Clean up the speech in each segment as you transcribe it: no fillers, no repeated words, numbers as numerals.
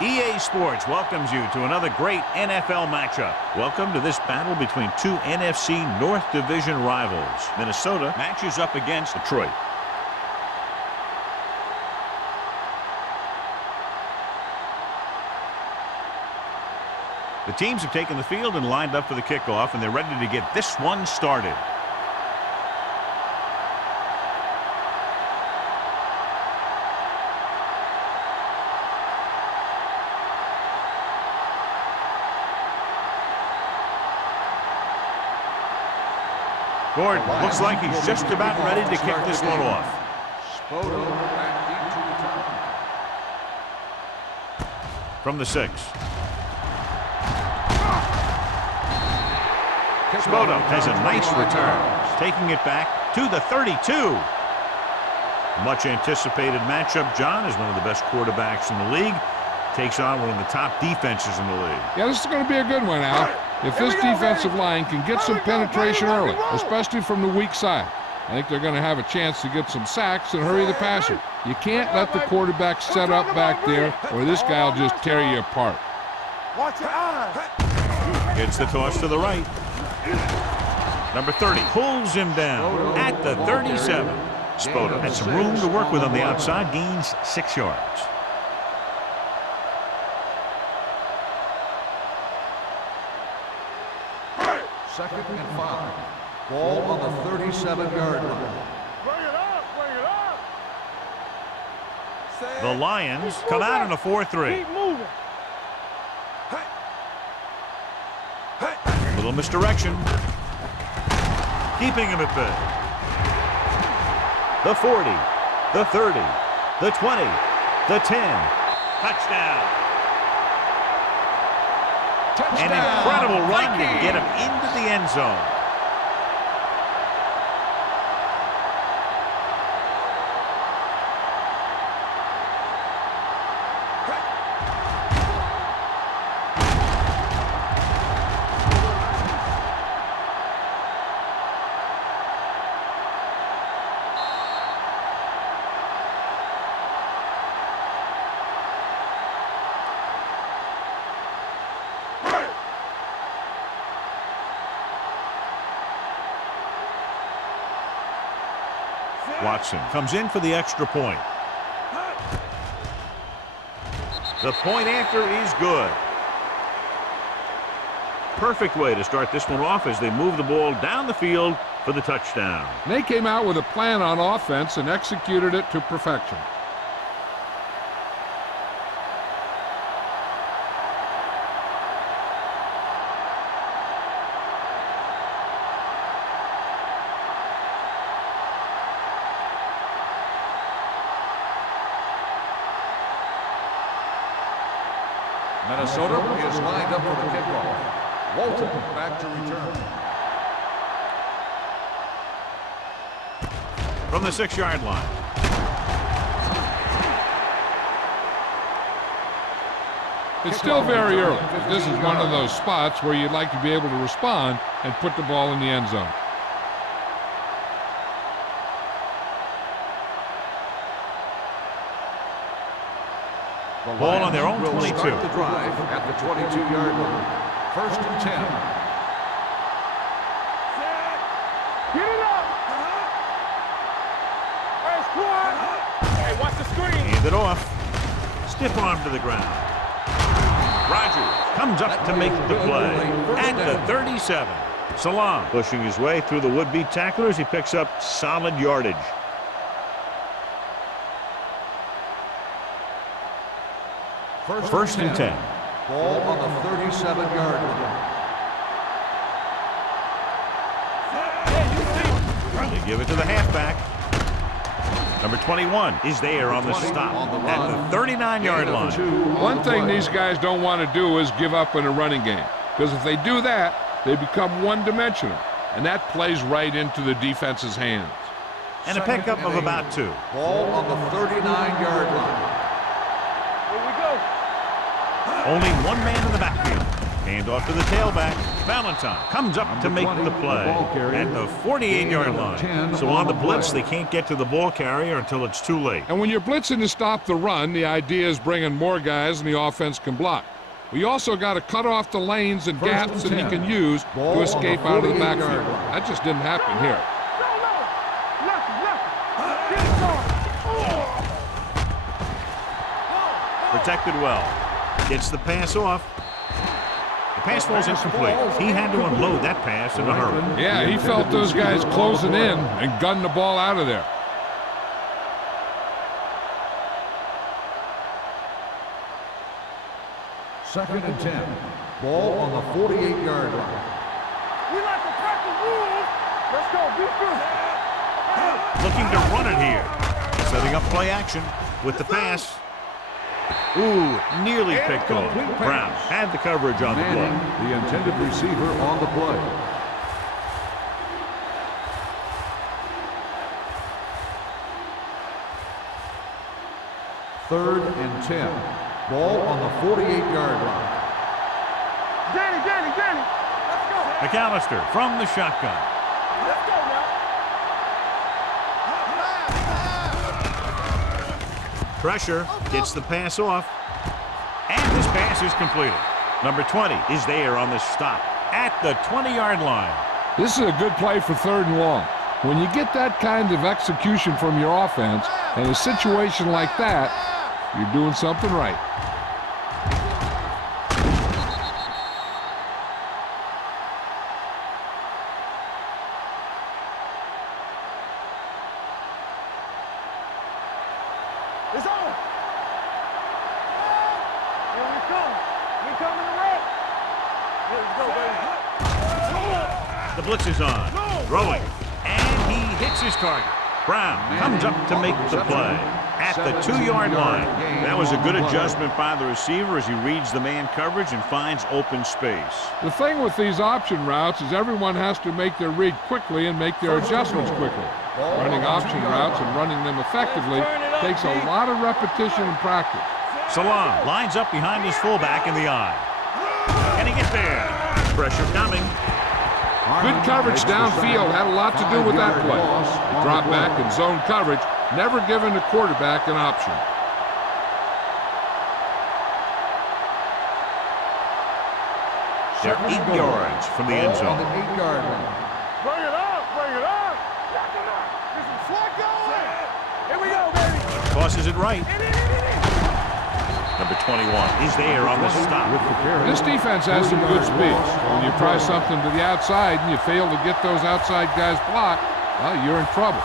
EA Sports welcomes you to another great NFL matchup. Welcome to this battle between two NFC North Division rivals. Minnesota matches up against Detroit. The teams have taken the field and lined up for the kickoff, and they're ready to get this one started. Gordon looks like he's just about ready to kick this one off. From the 6. Spoto has a nice return, taking it back to the 32. Much anticipated matchup, John, is one of the best quarterbacks in the league. Takes on one of the top defenses in the league. Yeah, this is going to be a good one, Al. If this defensive line can get some penetration early, especially from the weak side, I think they're going to have a chance to get some sacks and hurry the passer. You can't let the quarterback set up back there, or this guy will just tear you apart. Watch your eyes. Gets the toss to the right. Number 30 pulls him down at the 37. Spoto had some room to work with on the outside, gains 6 yards. Second and 5. Ball on the 37-yard line. Bring it up, bring it up. The Lions come out in a 4-3. Keep moving. Little misdirection. Keeping him at bay. The 40, the 30, the 20, the 10. Touchdown. An incredible run to get him into the end zone. Watson comes in for the extra point. The point after is good. Perfect way to start this one off as they move the ball down the field for the touchdown. They came out with a plan on offense and executed it to perfection. Minnesota is lined up for the kickoff. Walton back to return. From the 6-yard line. It's still very early. This is one of those spots where you'd like to be able to respond and put the ball in the end zone. Ball on their own 22. Start the drive at the 22-yard line. First and 10. Get it up. Hey, squad. Hey, watch the screen. Hand it off. Stiff arm to the ground. Rogers comes up to make the play at the 37. Salam pushing his way through the would-be tacklers. He picks up solid yardage. First and 10. Ball on the 37-yard line. They give it to the halfback. Number 21 is there on the stop at the 39-yard line. One thing these guys don't want to do is give up in a running game, because if they do that, they become one-dimensional, and that plays right into the defense's hands. And a pickup of about 2. Ball on the 39-yard line. Here we go. Only one man in the backfield. Hand off to the tailback. Valentine comes up to make the play at the 48-yard line. So on the blitz, they can't get to the ball carrier until it's too late. And when you're blitzing to stop the run, the idea is bringing more guys and the offense can block. We also got to cut off the lanes and gaps that he can use to escape out of the backfield. That just didn't happen here. Protected well. Gets the pass off. The pass falls incomplete. He had to unload that pass in a hurry. Yeah, he felt those guys closing in and gunned the ball out of there. Second and 10. Ball on the 48-yard line. We like to practice rules. Let's go. Be good. Looking to run it here. Setting up play action with the pass. Ooh, nearly picked off. Brown had the coverage on the play. The intended receiver on the play. Third and 10. Ball on the 48-yard line. Danny. Let's go. McAllister from the shotgun. Let's go now. Pressure, gets the pass off, and this pass is completed. Number 20 is there on the stop at the 20-yard line. This is a good play for 3rd and long. When you get that kind of execution from your offense in a situation like that, you're doing something right. It's on. Here we come. We coming to roll. Here we go, baby. The blitz is on. Throwing. And he hits his target. Brown comes up to make the play at the 2-yard line. That was a good adjustment by the receiver as he reads the man coverage and finds open space. The thing with these option routes is everyone has to make their read quickly and make their adjustments quickly. Running option routes and running them effectively takes a lot of repetition and practice. Salon lines up behind his fullback in the eye. Can he get there? Pressure coming. Good coverage downfield had a lot to do with that play. The drop back and zone coverage, never giving the quarterback an option. They're 8 yards from the end zone. On the 8-yard line. Bring it up. This is slug going. Here we go, baby. Tosses it right. Number 21 is there on the stop. This defense has some good speed. When you try something to the outside and you fail to get those outside guys blocked, well, you're in trouble.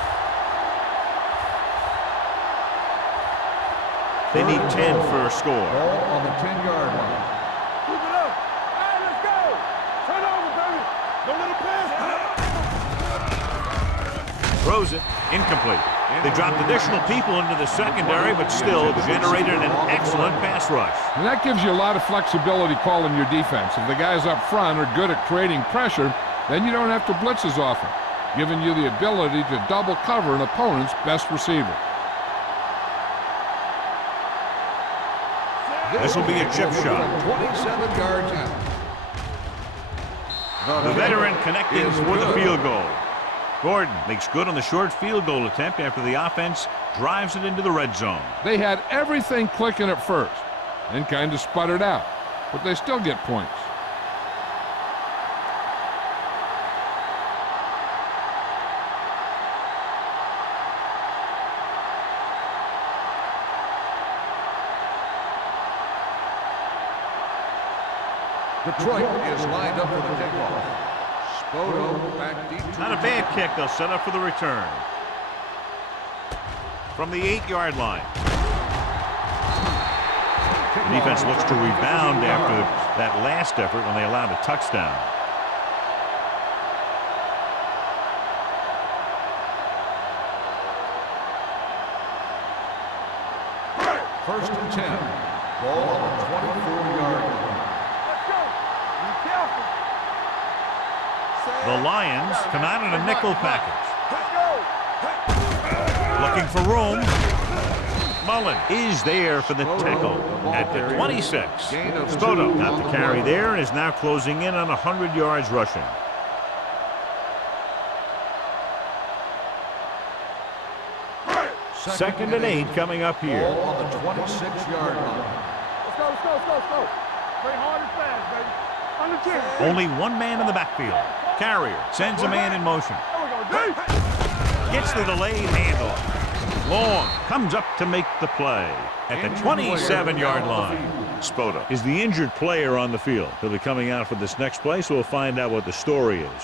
They need 10 for a score. Ball on the 10-yard line. Keep it up. All right, let's go. Turn over, baby. Don't let it pass. Throws it. Incomplete. They dropped additional people into the secondary, but still generated an excellent pass rush. And that gives you a lot of flexibility calling your defense. If the guys up front are good at creating pressure, then you don't have to blitz as often, giving you the ability to double cover an opponent's best receiver. This will be a chip shot. 27 yards out. The veteran connecting for the field goal. Gordon makes good on the short field goal attempt after the offense drives it into the red zone. They had everything clicking at first, then kind of sputtered out, but they still get points. Detroit is lined up for the kickoff. Spoto back deep. Not a bad kick. They'll set up for the return. From the 8-yard line. The defense looks to rebound after that last effort when they allowed a touchdown. First and 10. Ball on the 24-yard line. Let's go. Be careful. The Lions come out in a nickel package. Let's go. Looking for room. Mullen is there for the tackle at the 26. Spoto got the carry there and is now closing in on 100 yards rushing. Second and 8 coming up here. Ball on the 26-yard line. Let's go, let's go, let's go, let's go. Play hard and fast, baby. Under 10. Only one man in the backfield. Carrier sends a man in motion. There we go, D. Gets the delayed handoff. Long comes up to make the play at the 27-yard line. Spoto is the injured player on the field. He'll be coming out for this next play, so we'll find out what the story is.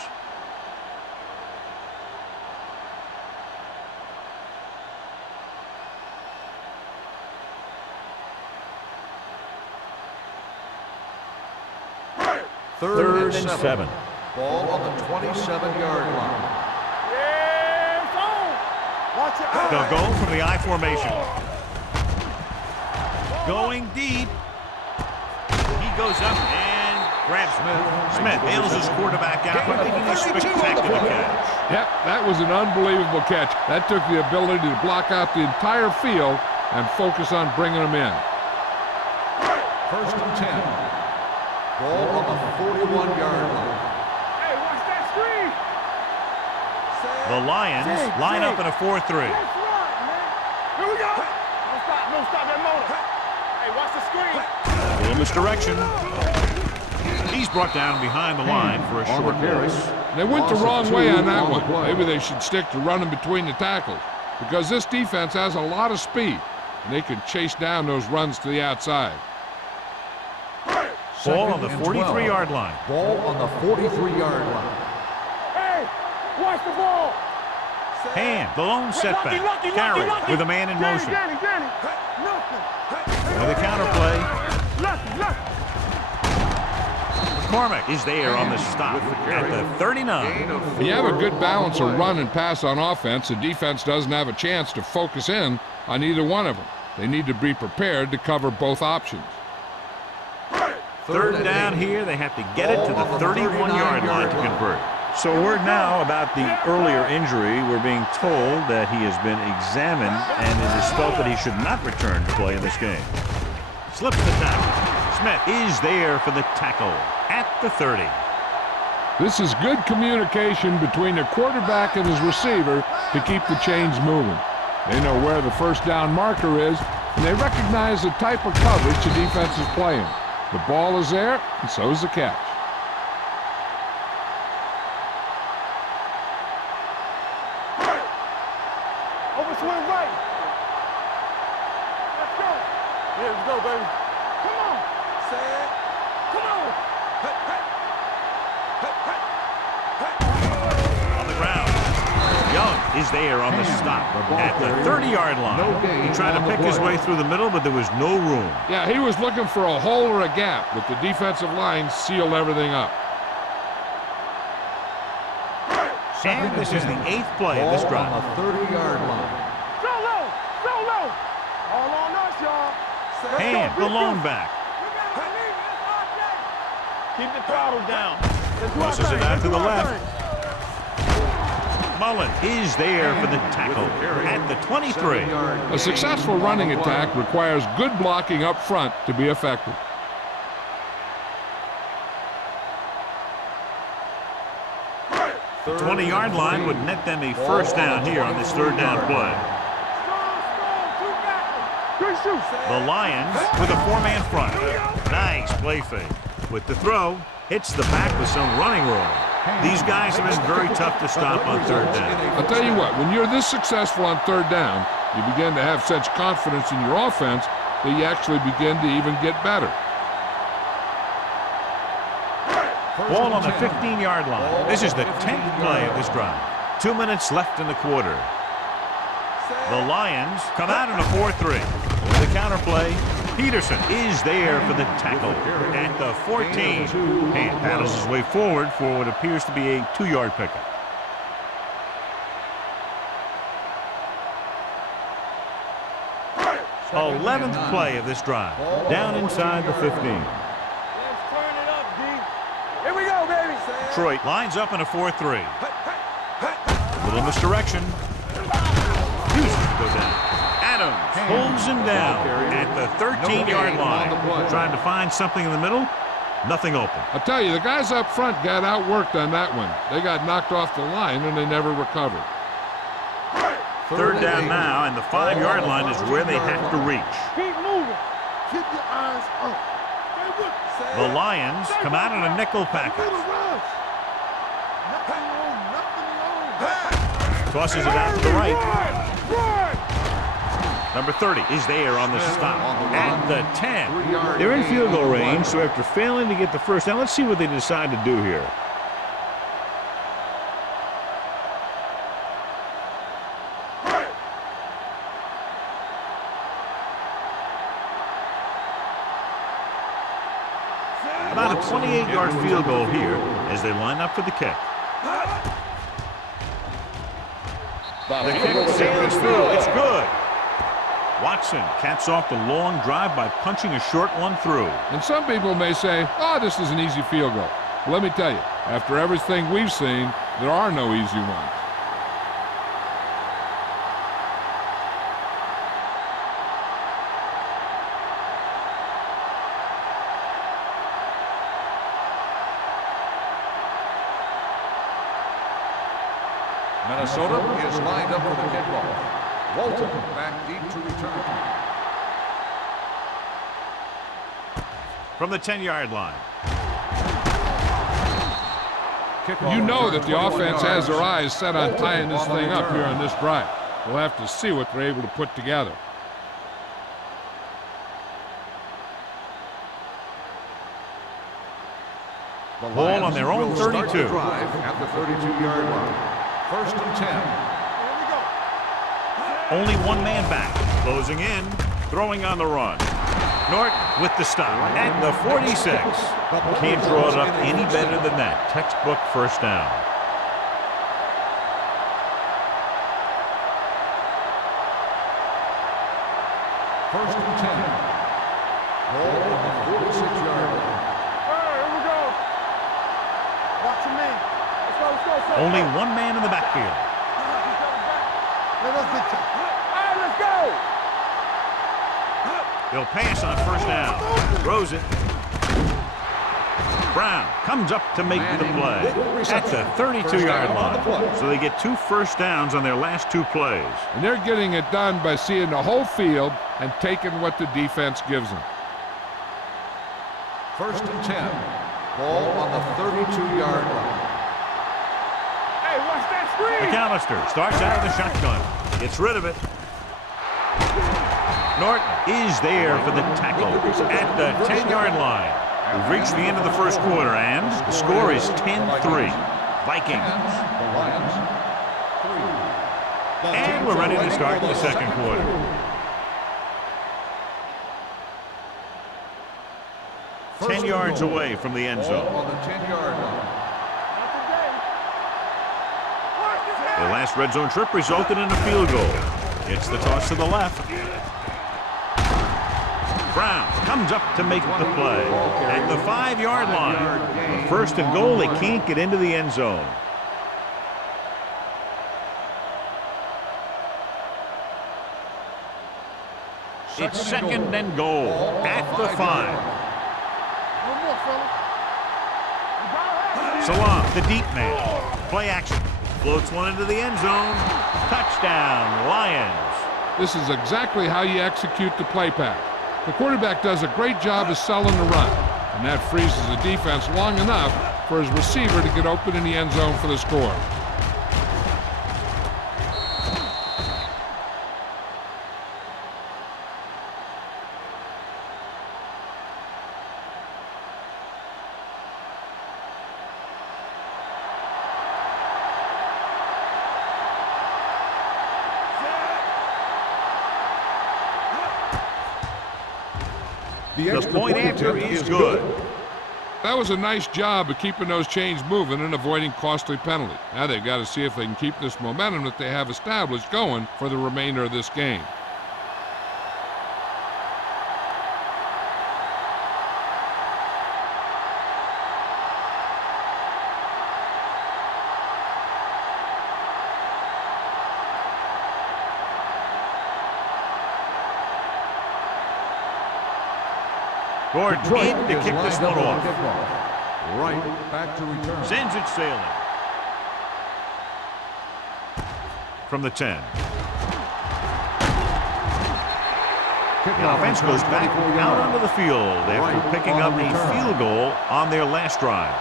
Third and 7. Ball on the 27-yard line. Yeah, it's on. Watch it. They'll go from the I formation. Going deep. He goes up and grabs Smith nails his quarterback out, making a spectacular catch. Yep, that was an unbelievable catch. That took the ability to block out the entire field and focus on bringing them in. First and 10. Ball on the 41-yard line. Hey, watch that screen. The Lions line up in a 4-3. That's right, man. Here we go. Don't stop that motor. Hey, watch the screen. A little misdirection. He's brought down behind the line for a short carry. They went the wrong way on that one. Maybe they should stick to running between the tackles, because this defense has a lot of speed, and they can chase down those runs to the outside. Ball on the 43-yard line. Ball on the 43-yard line. Hey, watch the ball. Hand, the lone setback. Lucky. Carry with a man in motion. Danny. Nothing. With a counterplay. Lucky. McCormick is there on the stop at the 39. When you have a good balance of run and pass on offense, the defense doesn't have a chance to focus in on either one of them. They need to be prepared to cover both options. Third down here, they have to get it to the 31-yard line to convert. So word now about the earlier injury. We're being told that he has been examined and it is felt that he should not return to play in this game. Slips the tackle. Smith is there for the tackle at the 30. This is good communication between the quarterback and his receiver to keep the chains moving. They know where the first down marker is, and they recognize the type of coverage the defense is playing. The ball is there, and so is the catch. Overswing right. Let's go. Yeah, let's go, baby. Come on. Set. Come on. On the ground. Young is there on the stop at the 30-yard line. He tried to pick his way through the middle, but there was no room. Yeah, he was looking for a hole or a gap, but the defensive line sealed everything up. And this is the 8th play of this drive. On the 30-yard line. Solo. All on us, y'all. Hand, the lone back. Keep the throttle down. Crosses it out to the left. Mullen is there for the tackle at the 23. A successful running attack requires good blocking up front to be effective. The 20-yard line would net them a first down here on this third down play. The Lions with a 4-man front. Nice play fake. With the throw, hits the back with some running room. These guys have been very tough to stop on third down. I'll tell you what, when you're this successful on third down, you begin to have such confidence in your offense that you actually begin to even get better. Ball on the 15-yard line. This is the 10th play of this drive. 2 minutes left in the quarter. The Lions come out in a 4-3. With the counterplay, Peterson is there for the tackle at the 14. And paddles his way forward for what appears to be a 2-yard pickup. Second 11th play of this drive. Down inside the 15. Let's turn it up, D. Here we go, baby. Detroit lines up in a 4-3. Little misdirection. Houston goes down. Adams Lions pulls him down at the 13-yard line. Trying to find something in the middle. Nothing open. I'll tell you, the guys up front got outworked on that one. They got knocked off the line, and they never recovered. Third down now, and the 5-yard line is where they have to reach. Keep moving. Keep your eyes up. The Lions come out in a nickel package. Tosses it out to the right. Number 30 is there on the stop at the 10. They're in field goal range, so after failing to get the first down, let's see what they decide to do here. About a 28-yard field goal here as they line up for the kick. The kick sails through. It's good. Watson caps off the long drive by punching a short one through. And some people may say, oh, this is an easy field goal. Well, let me tell you, after everything we've seen, there are no easy ones. Minnesota is lined up for the kickoff. Walton back deep to return. From the 10-yard line. You know that the offense has their eyes set on tying this thing up here on this drive. We'll have to see what they're able to put together. Ball on their own 32. At the 32-yard line. First and 10. Only one man back. Closing in. Throwing on the run. Norton with the stop at the 46. Can't draw it up any better than that. Textbook first down. First and 10. Ball on the 46-yard line. Here we go. Watching me. Let's go. Only one man in the backfield. Let's get you. All right, let's go. He'll pass on first down. Throws it. Brown comes up to make the play at the 32-yard line. So they get 2 first downs on their last 2 plays. And they're getting it done by seeing the whole field and taking what the defense gives them. First and 10. Ball on the 32-yard line. Hey, watch that screen. McAllister starts out of the shotgun. Gets rid of it. Norton is there for the tackle at the 10-yard line. We've reached the end of the first quarter, and the score is 10-3. Vikings. The Lions. 3. And we're ready to start the second quarter. First 10 yards away from the end Ball zone. on the 10-yard line. The last red zone trip resulted in a field goal. It's the toss to the left. Brown comes up to make the play at the 5-yard line. First and goal, they can't get into the end zone. It's second and goal at the 5. One more, fella. Salam, the deep man. Play action. Floats one into the end zone. Touchdown, Lions. This is exactly how you execute the play pass. The quarterback does a great job of selling the run, and that freezes the defense long enough for his receiver to get open in the end zone for the score. The point after is good. That was a nice job of keeping those chains moving and avoiding costly penalties. Now they've got to see if they can keep this momentum that they have established going for the remainder of this game. Gordon in to kick this one off. Right back to return. Sends it sailing. From the 10. The offense goes back out onto the field after picking up a field goal on their last drive.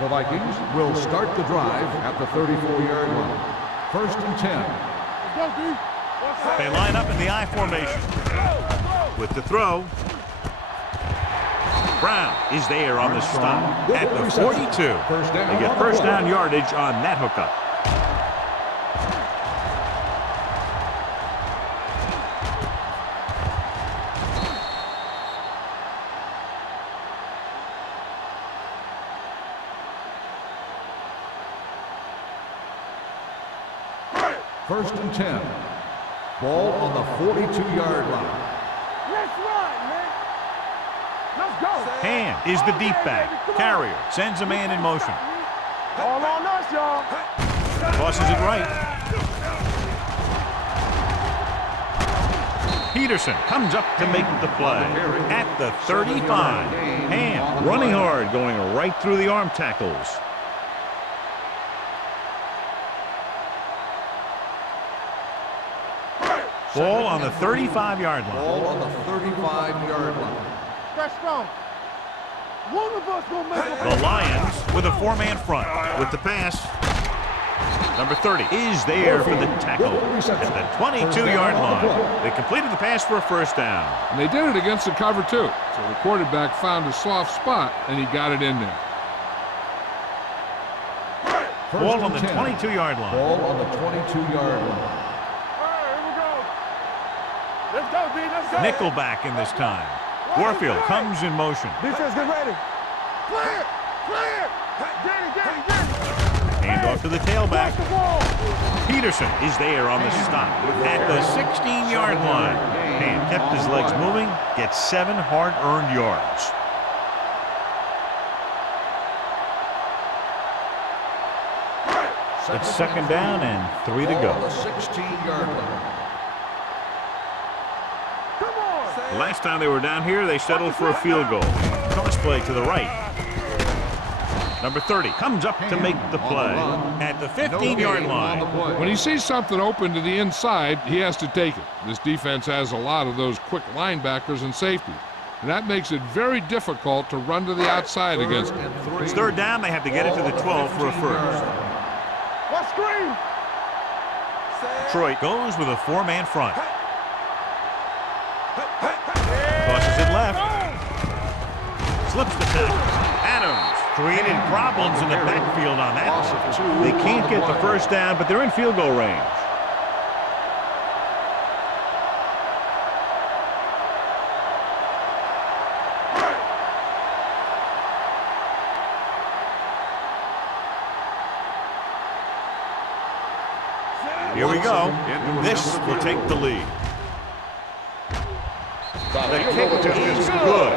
The Vikings will start the drive at the 34-yard line. 1st and 10. They line up in the I formation. With the throw. Brown is there on the stop at the 42. They get first down yardage on that hookup. First and 10. Ball on the 42-yard line. Let's run, man. Let's go. Hand is the deep back. Carrier sends a man in motion. All on us, y'all. Tosses it right. Peterson comes up to make the play at the 35. Hand running hard, going right through the arm tackles. Ball on the 35-yard line. Ball on the 35-yard line. That's strong. One of us gonna make a The Lions with a four-man front. With the pass. Number 30 is there for the tackle at the 22-yard line. They completed the pass for a first down. And they did it against the cover, too. So the quarterback found a soft spot, and he got it in there. Ball on the 22-yard line. Ball on the 22-yard line. Let's go, B. Let's go. Nickelback in this time. Warfield comes in motion. Defense, get ready. Clear. Clear. Get it. Hand off to the tailback. Peterson is there on the stop at the 16-yard line. Hand kept his legs moving, gets 7 hard-earned yards. It's second down and 3 to go. Ball on the 16-yard line. The last time they were down here, they settled for a field goal. Toss play to the right. Number 30 comes up to make the play at the 15-yard line. When he sees something open to the inside, he has to take it. This defense has a lot of those quick linebackers and safeties, and that makes it very difficult to run to the outside against them. It's third down. They have to get it to the 12 for a first. What screen? Detroit goes with a four-man front. Tosses it left. Slips the tackle. Adams created problems in the backfield on that one. They can't get the first down, but they're in field goal range. Here we go. This will take the lead. The kick is good.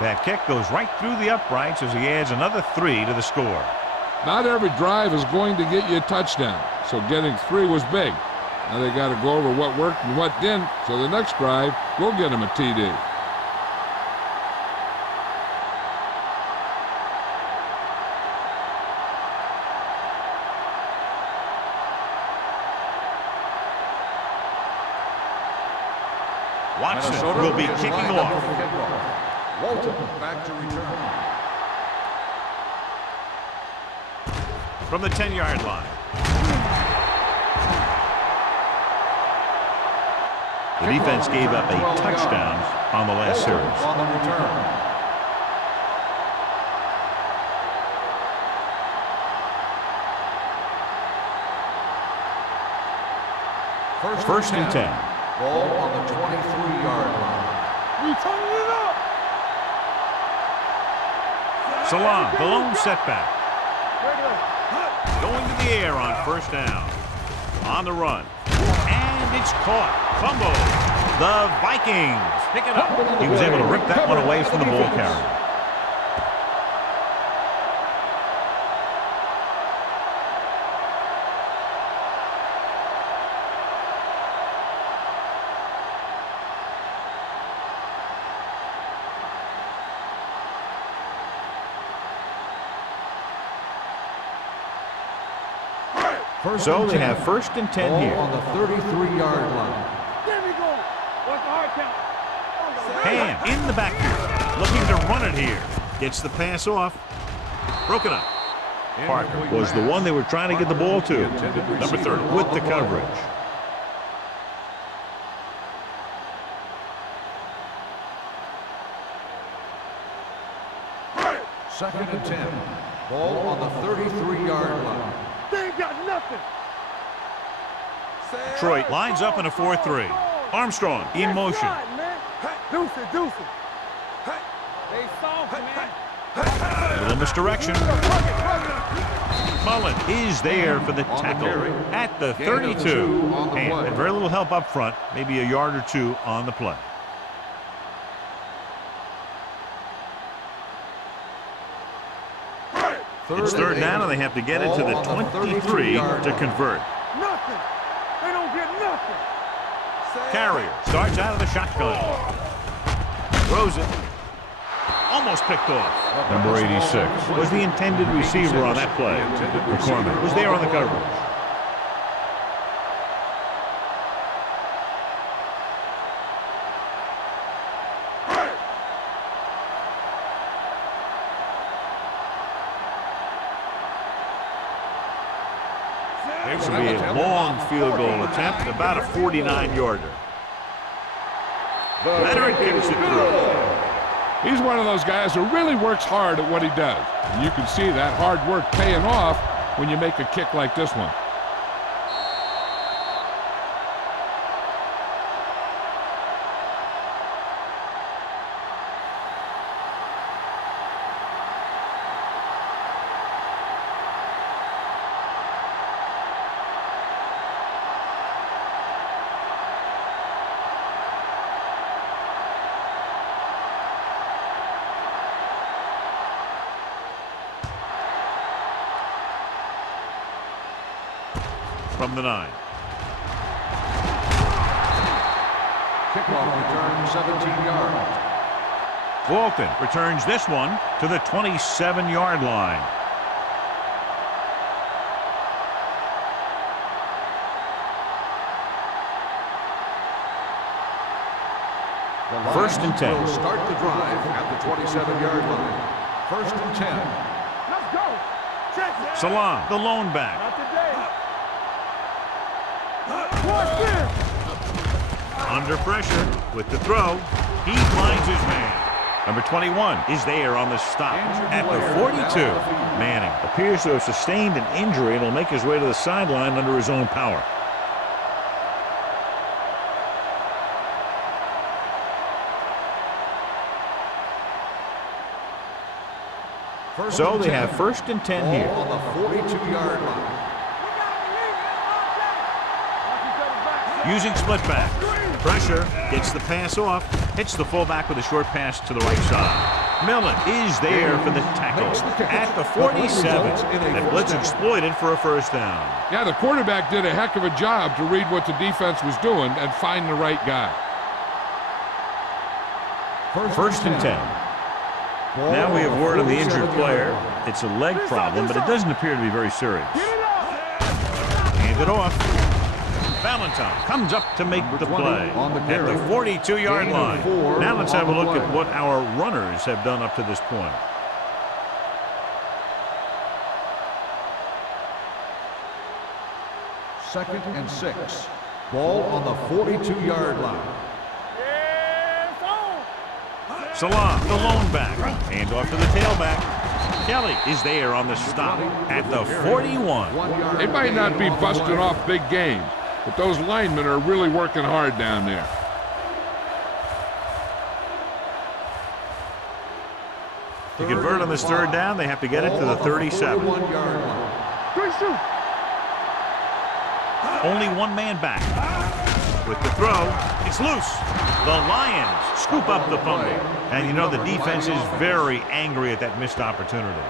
That kick goes right through the uprights as he adds another 3 to the score. Not every drive is going to get you a touchdown, so getting 3 was big. Now they got to go over what worked and what didn't, so the next drive will get him a TD. Watson will be kicking off. Walton back to return. From the 10-yard line. The defense gave up a touchdown on the last series. On the return. First and 10. Ball on the 23-yard line. We turning it up. Salon, the lone setback. Going to the air on first down. On the run. And it's caught. Fumble. The Vikings pick it up. He was able to rip that one away from the ball carrier. So they have first and 10 Ball here. on the 33-yard line. There we go. What's the hard count? Ham in the backfield, looking to run it here. Gets the pass off. Broken up. Parker was the one they were trying to get the ball to. Number 30 with the coverage. Second and 10. Ball on the 33-yard line. They ain't got nothing. Detroit lines up in a 4-3. Armstrong in motion. Slide, man. Deuce it, deuce it. They soft, man. A little misdirection. Mullen is there for the tackle at the 32. And had very little help up front, maybe a yard or two on the play. It's third down, and they have to get it to the 23 to convert. Nothing. They don't get nothing. Carrier starts out of the shotgun. Throws it. Almost picked off. Number 86 was the intended receiver on that play. McCormick was there on the coverage. This will be a long field goal attempt, about a 49-yarder. Leonard gets it through. He's one of those guys who really works hard at what he does. And you can see that hard work paying off when you make a kick like this one. From the 9. Kickoff return 17 yards. Walton returns this one to the 27-yard line. First and 10. Will start the drive at the 27-yard line. First and 10. Let's go. Check it. Salam, the lone back. Not today. Watch this. Under pressure with the throw. He finds his man. Number 21 is there on the stop at the 42. Manning appears to have sustained an injury and will make his way to the sideline under his own power. So they have first and 10 here. On the 42-yard line. Using split back. Pressure, gets the pass off, hits the fullback with a short pass to the right side. Millen is there for the tackle at the 47. That blitz exploited for a first down. Yeah, the quarterback did a heck of a job to read what the defense was doing and find the right guy. First and 10. Now we have word on the injured player. It's a leg problem, but it doesn't appear to be very serious. Hand it off. Valentine comes up to make the play at the 42-yard line. Now let's have a look at what our runners have done up to this point. Second and 6. Ball on the 42-yard line. Salam, the lone back. Hand off to the tailback. Kelly is there on the stop at the 41. They might not be busting off big games, but those linemen are really working hard down there. To convert on this third down, they have to get it to the 37. Only one man back. With the throw, it's loose. The Lions scoop up the fumble. And you know the defense is very angry at that missed opportunity.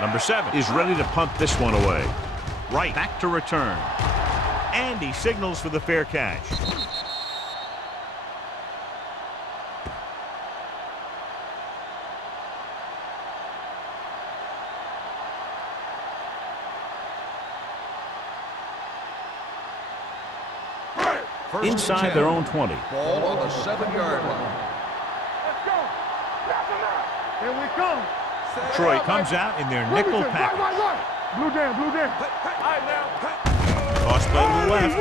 Number 7 is ready to punt this one away. Right back to return. And he signals for the fair catch. Inside their own 20. Ball on the 7-yard line. Let's go. Here we come. Troy comes out in their nickel Right. package. Blue down, blue down. All right, now. Toss play to the left.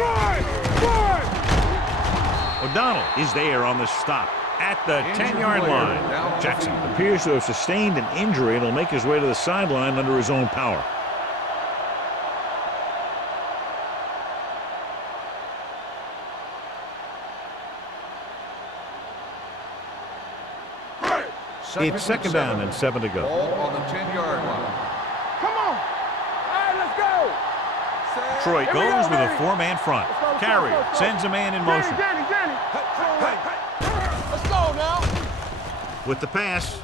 Run. O'Donnell is there on the stop at the 10-yard line. Jackson appears to have sustained an injury and will make his way to the sideline under his own power. It's second down and 7 to go. Ball on the 10-yard line. Come on. All right, let's go. Troy Here we goes go, with a baby. four-man front. Let's go, Carrier let's go. sends a man in motion. Danny. Let's go now. With the pass,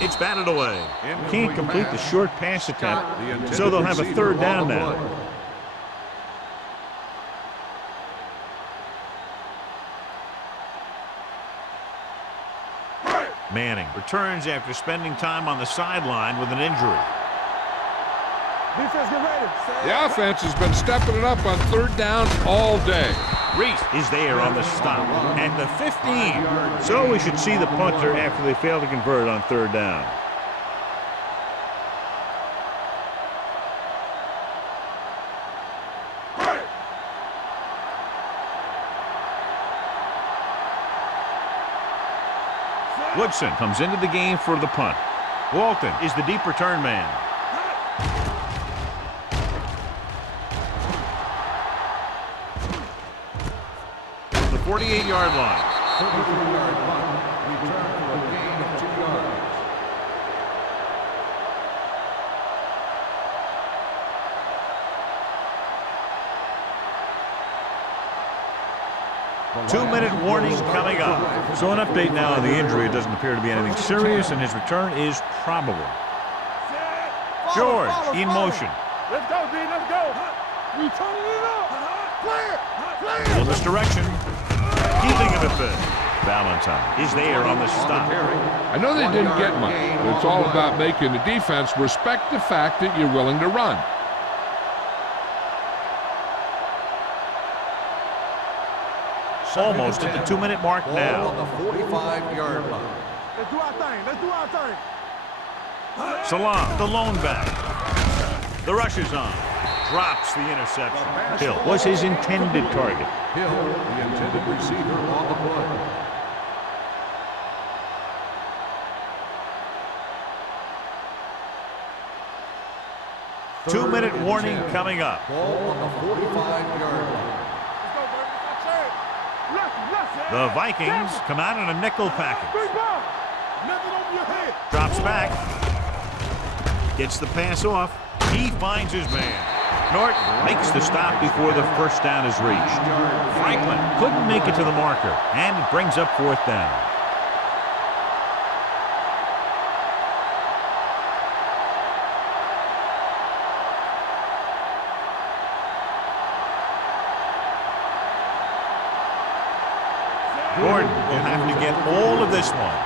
it's batted away. Incomplete Can't complete the pass. short pass attempt, The intended so they'll have a receiver third down on the now. play. Manning returns after spending time on the sideline with an injury. Defense, get ready. The offense has been stepping it up on third down all day. Reese is there on the stop at the 15. So we should see the punter after they fail to convert on third down. Woodson comes into the game for the punt. Walton is the deep return man. The 48-yard line. 33-yard punt. Return for a gain of 2 yards. Two-minute warning coming up. So an update now on the injury. It doesn't appear to be anything serious, and his return is probable. George in motion. Let's go, D. Let's go. We turning it up. Play In this direction. Keeping him at third. Valentine is there on the stop. I know they didn't get much, but it's all about making the defense respect the fact that you're willing to run. Almost at the 2-minute mark Ball now. on the 45-yard line. Let's do our thing. Let's do our thing. Salam, the lone back. The rush is on. Drops the interception. Hill was his intended target. Hill, the intended receiver on the play. Two-minute warning coming up. Ball on the 45-yard line. Let's go, baby. Left. The Vikings come out in a nickel package. Big ball. Nothing over your head. Drops back. Gets the pass off. He finds his man. Norton makes the stop before the first down is reached. Franklin couldn't make it to the marker, and it brings up fourth down. Gordon will have to get all of this one.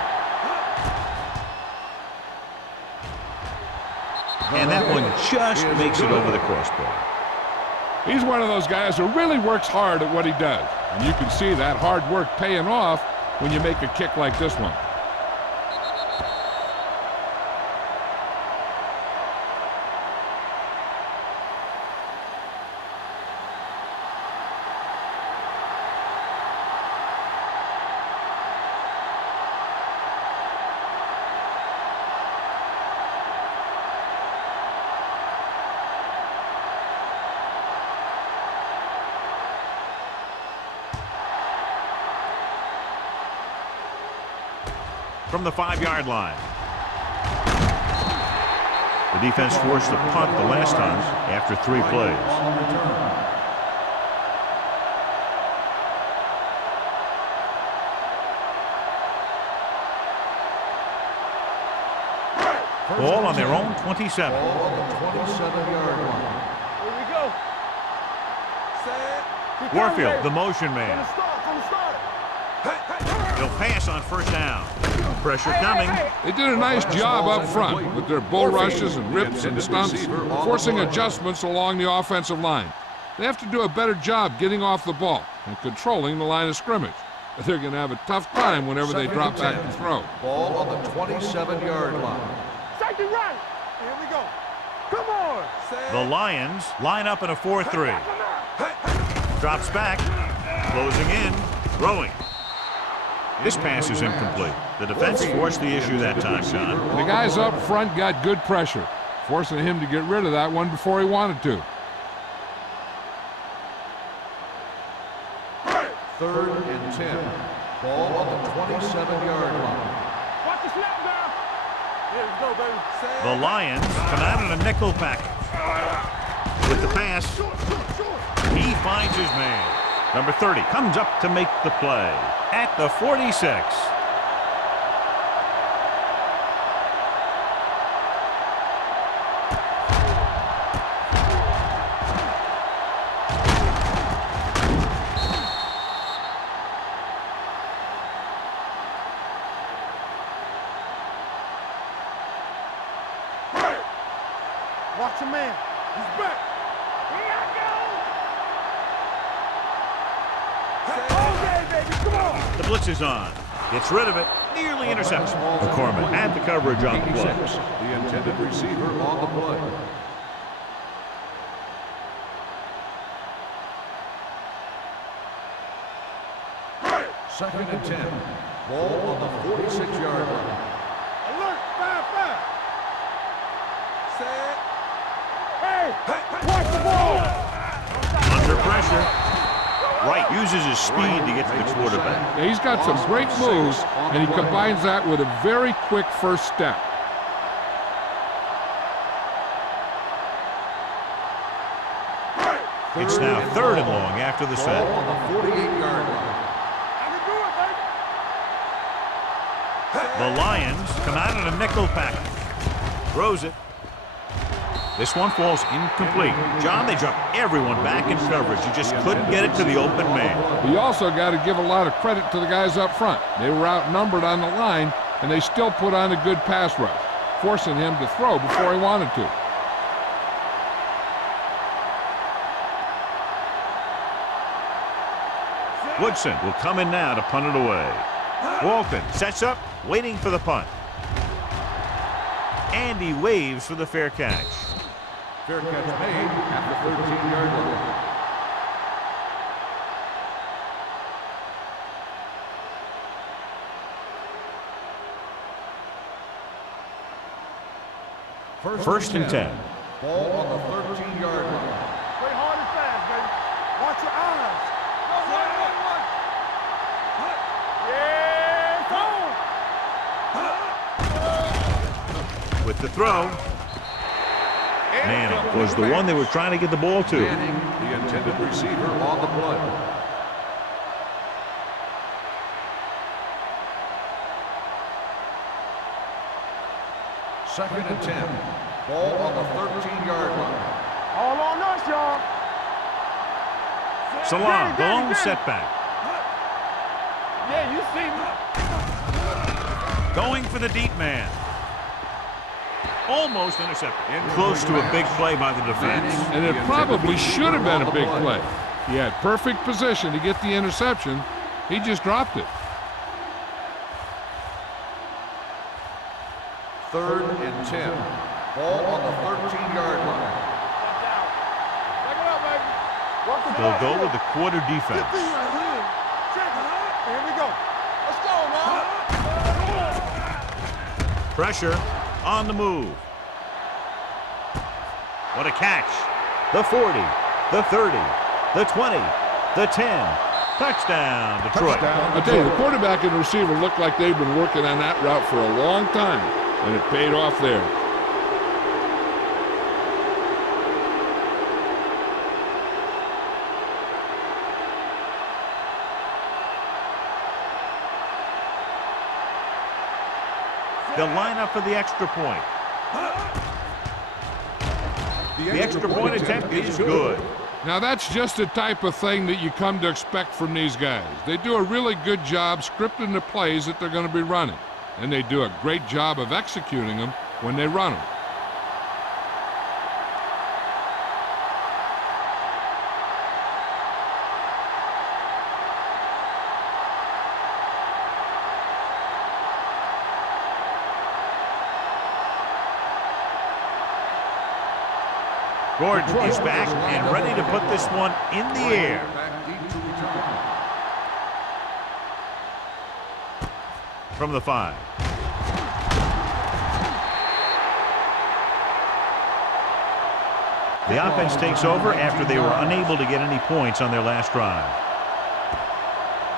And that one just makes it over the crossbar. He's one of those guys who really works hard at what he does. And you can see that hard work paying off when you make a kick like this one. From the 5-yard line. The defense forced a punt the last time after 3 plays. Ball on their own 27. Ball on the 27-yard line. Here we go. Set. Warfield, the motion From the man. start, from the start. He'll pass on first down. Pressure coming. They did a nice job up front with their bull rushes and rips and stunts, forcing adjustments along the offensive line. They have to do a better job getting off the ball and controlling the line of scrimmage. They're going to have a tough time whenever they drop back to throw. Ball on the 27-yard line. Safety right. Here we go. Come on. The Lions line up in a 4-3. Drops back. Closing in. Throwing. This pass is incomplete. The defense forced the issue that time, John. The guys up front got good pressure, forcing him to get rid of that one before he wanted to. 3rd and 10. Ball on the 27-yard line. Watch the snap down. Here we go, baby. The Lions come out in a nickel package. With the pass, he finds his man. Number 30 comes up to make the play at the 46. Watch your man. He's back. Here I go. Okay, baby, come on. The blitz is on. Gets rid of it. Nearly intercepts. McCormick had the coverage on the play. The intended receiver on the play. Second and 10. Ball on the 46-yard line. Alert, 5-5. Set. Hey, watch the ball. Under pressure. Wright uses his speed to get to the quarterback. Yeah, he's got some great moves, and he combines that with a very quick first step. It's now 3rd and long after the set. Ball on the 48-yard line. I can do it, baby. The Lions come out in a nickel package. Throws it. This one falls incomplete. John, they drop everyone back in coverage. You just couldn't get it to the open man. You also got to give a lot of credit to the guys up front. They were outnumbered on the line, and they still put on a good pass rush, forcing him to throw before he wanted to. Woodson will come in now to punt it away. Walton sets up, waiting for the punt. And he waves for the fair catch. Fair catch made at the 13-yard line. First and 10. Ball on the 13-yard line. Play hard and fast, baby. Watch your eyes. Yeah, With the throw, Manning was the one they were trying to get the ball to. Manning, the intended receiver on the play. Second and 10. Ball on the 13-yard line. all on us, y'all. Salam, the lone setback. Yeah, you see me. Going for the deep man. Almost intercepted. Close to a big play by the defense. And it probably should have been a big play. He had perfect position to get the interception. He just dropped it. Third and 10. Ball on the 13-yard line. Back it up, baby. Walk the They'll ball. go with the quarter defense. Check it. Here we go. Let's go, man. Pressure on the move. What a catch. The 40, the 30, the 20, the 10. Touchdown, Detroit. I tell you, the quarterback and the receiver look like they've been working on that route for a long time, and it paid off there. They'll line up for the extra point. The extra point attempt is good. Now that's just the type of thing that you come to expect from these guys. They do a really good job scripting the plays that they're going to be running, and they do a great job of executing them when they run them. Gordon is back and ready to put this one in the air. From the 5. The offense takes over after they were unable to get any points on their last drive.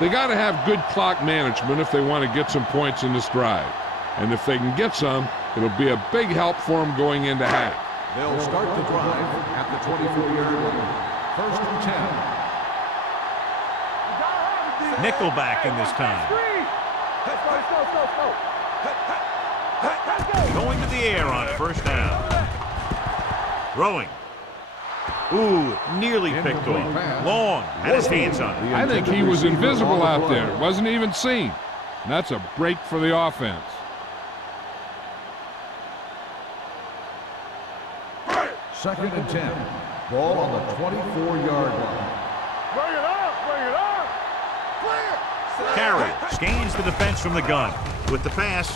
They got to have good clock management if they want to get some points in this drive. And if they can get some, it'll be a big help for them going into half. They'll start the drive at the 24-yard line. First and 10. Nickelback in this time. Going to the air on first down. Throwing. Ooh, nearly picked off. Long, had his hands on it. I think he was invisible out there. Wasn't even seen. And that's a break for the offense. Second and 10. Ball on the 24-yard line. Bring it up, bring it up. Clear. Carey scans the defense from the gun. With the pass,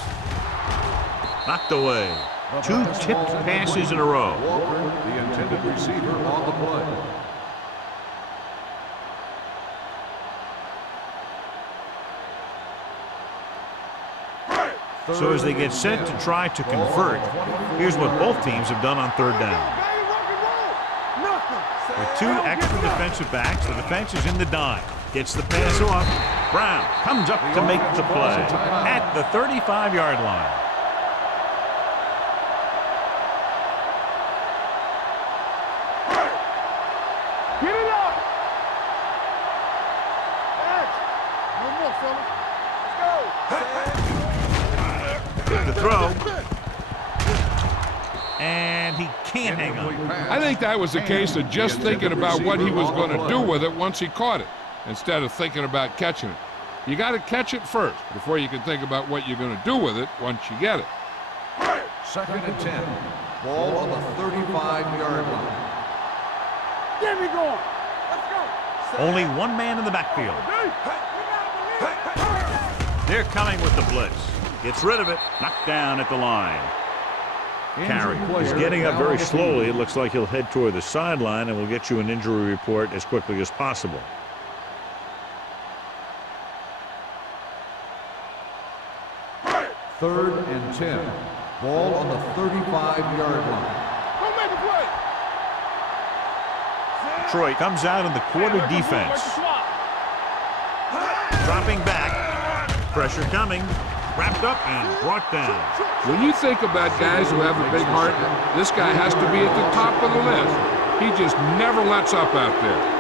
knocked away. 2 tipped passes in a row. Walker, the intended receiver, on the play. So as they get set to try to convert, here's what both teams have done on third down. With 2 extra defensive backs, the defense is in the dime. Gets the pass off. Brown comes up to make the play at the 35-yard line. Get it up. No more, fellas. Let's go. With the throw. And he can't hang on. I think that was a case of just thinking about what he was going to do with it once he caught it, instead of thinking about catching it. You got to catch it first before you can think about what you're going to do with it once you get it. Second and 10. Ball on the 35-yard line. Get me going. Let's go. Only one man in the backfield. They're coming with the blitz. Gets rid of it. Knocked down at the line. Carey is getting up very slowly. It looks like he'll head toward the sideline, and we'll get you an injury report as quickly as possible. Third and 10. Ball on the 35-yard line. Don't make a play. Detroit comes out in the quarter defense. Dropping back. Pressure coming. Wrapped up and brought down. When you think about guys who have a big heart, this guy has to be at the top of the list. He just never lets up out there.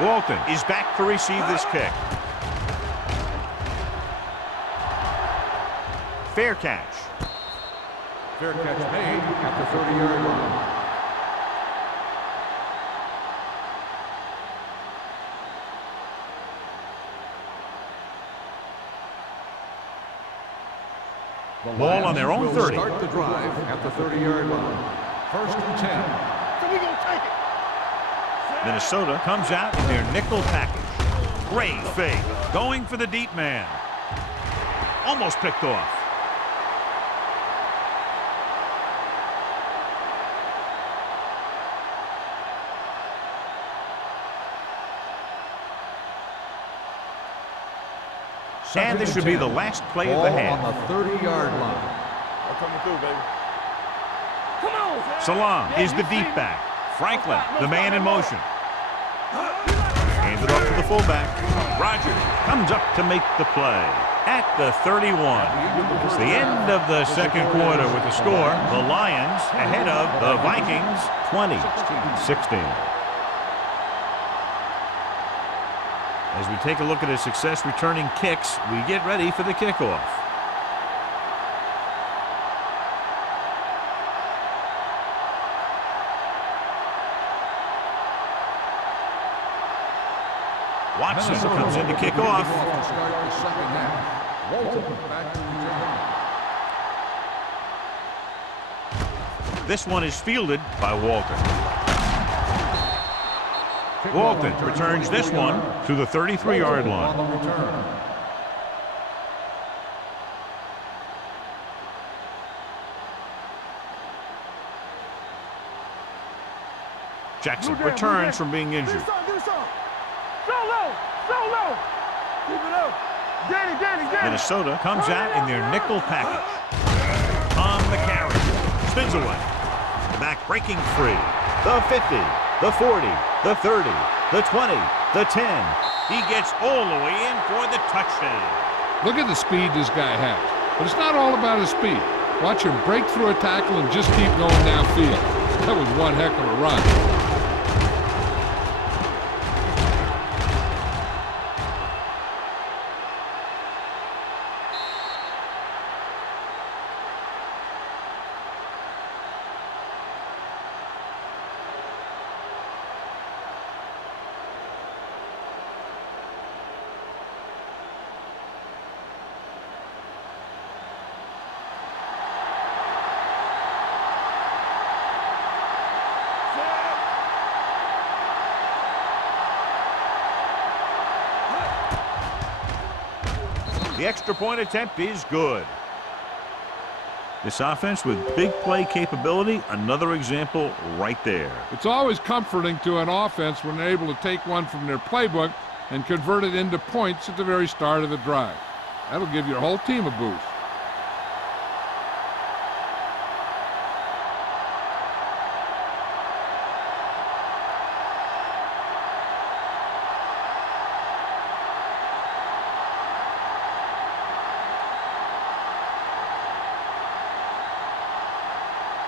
Walton is back to receive this kick. Fair catch. Fair catch made at the 30-yard line. The Ball on their own will 30. Start the drive at the 30-yard line. First and 10. So we gonna take it. Minnesota comes out in their nickel package. Great fake. Going for the deep man. Almost picked off. And this should be the last play of the half. On the 30-yard line. I'm coming through, baby. Come on. Salam is the deep back. Franklin, the man in motion. Handed off to the fullback. Rogers comes up to make the play at the 31. It's the end of the second quarter with the score. The Lions ahead of the Vikings 20-16. As we take a look at his success returning kicks, we get ready for the kickoff. Watson comes in to kick off. To start the second half. Walton back to return. This one is fielded by Walton. Walton returns this one to the 33-yard line. On the return. Jackson returns from being injured. Minnesota comes out in their nickel package. On the carry. Spins away. The back breaking free. The 50, the 40, the 30, the 20, the 10. He gets all the way in for the touchdown. Look at the speed this guy has. But it's not all about his speed. Watch him break through a tackle and just keep going downfield. That was one heck of a run. The extra point attempt is good. This offense with big play capability, another example right there. It's always comforting to an offense when they're able to take one from their playbook and convert it into points at the very start of the drive. That'll give your whole team a boost.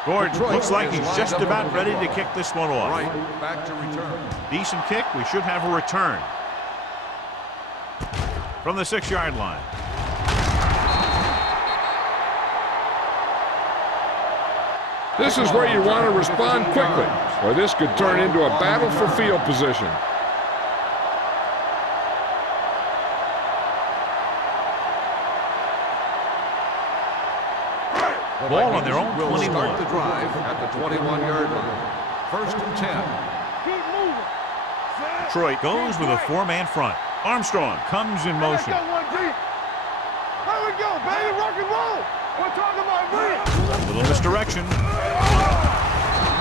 Gordon looks like he's just about ready to kick this one off. Right, back to return. Decent kick. We should have a return. From the 6-yard line. This is where you want to respond quickly, or this could turn into a battle for field position. Ball on their own 21. Will start the drive at the 21-yard line. First and 10. Keep moving. Detroit goes with a 4-man front. Armstrong comes in motion. There we go, baby. Rock and roll. We're talking about me. A little misdirection.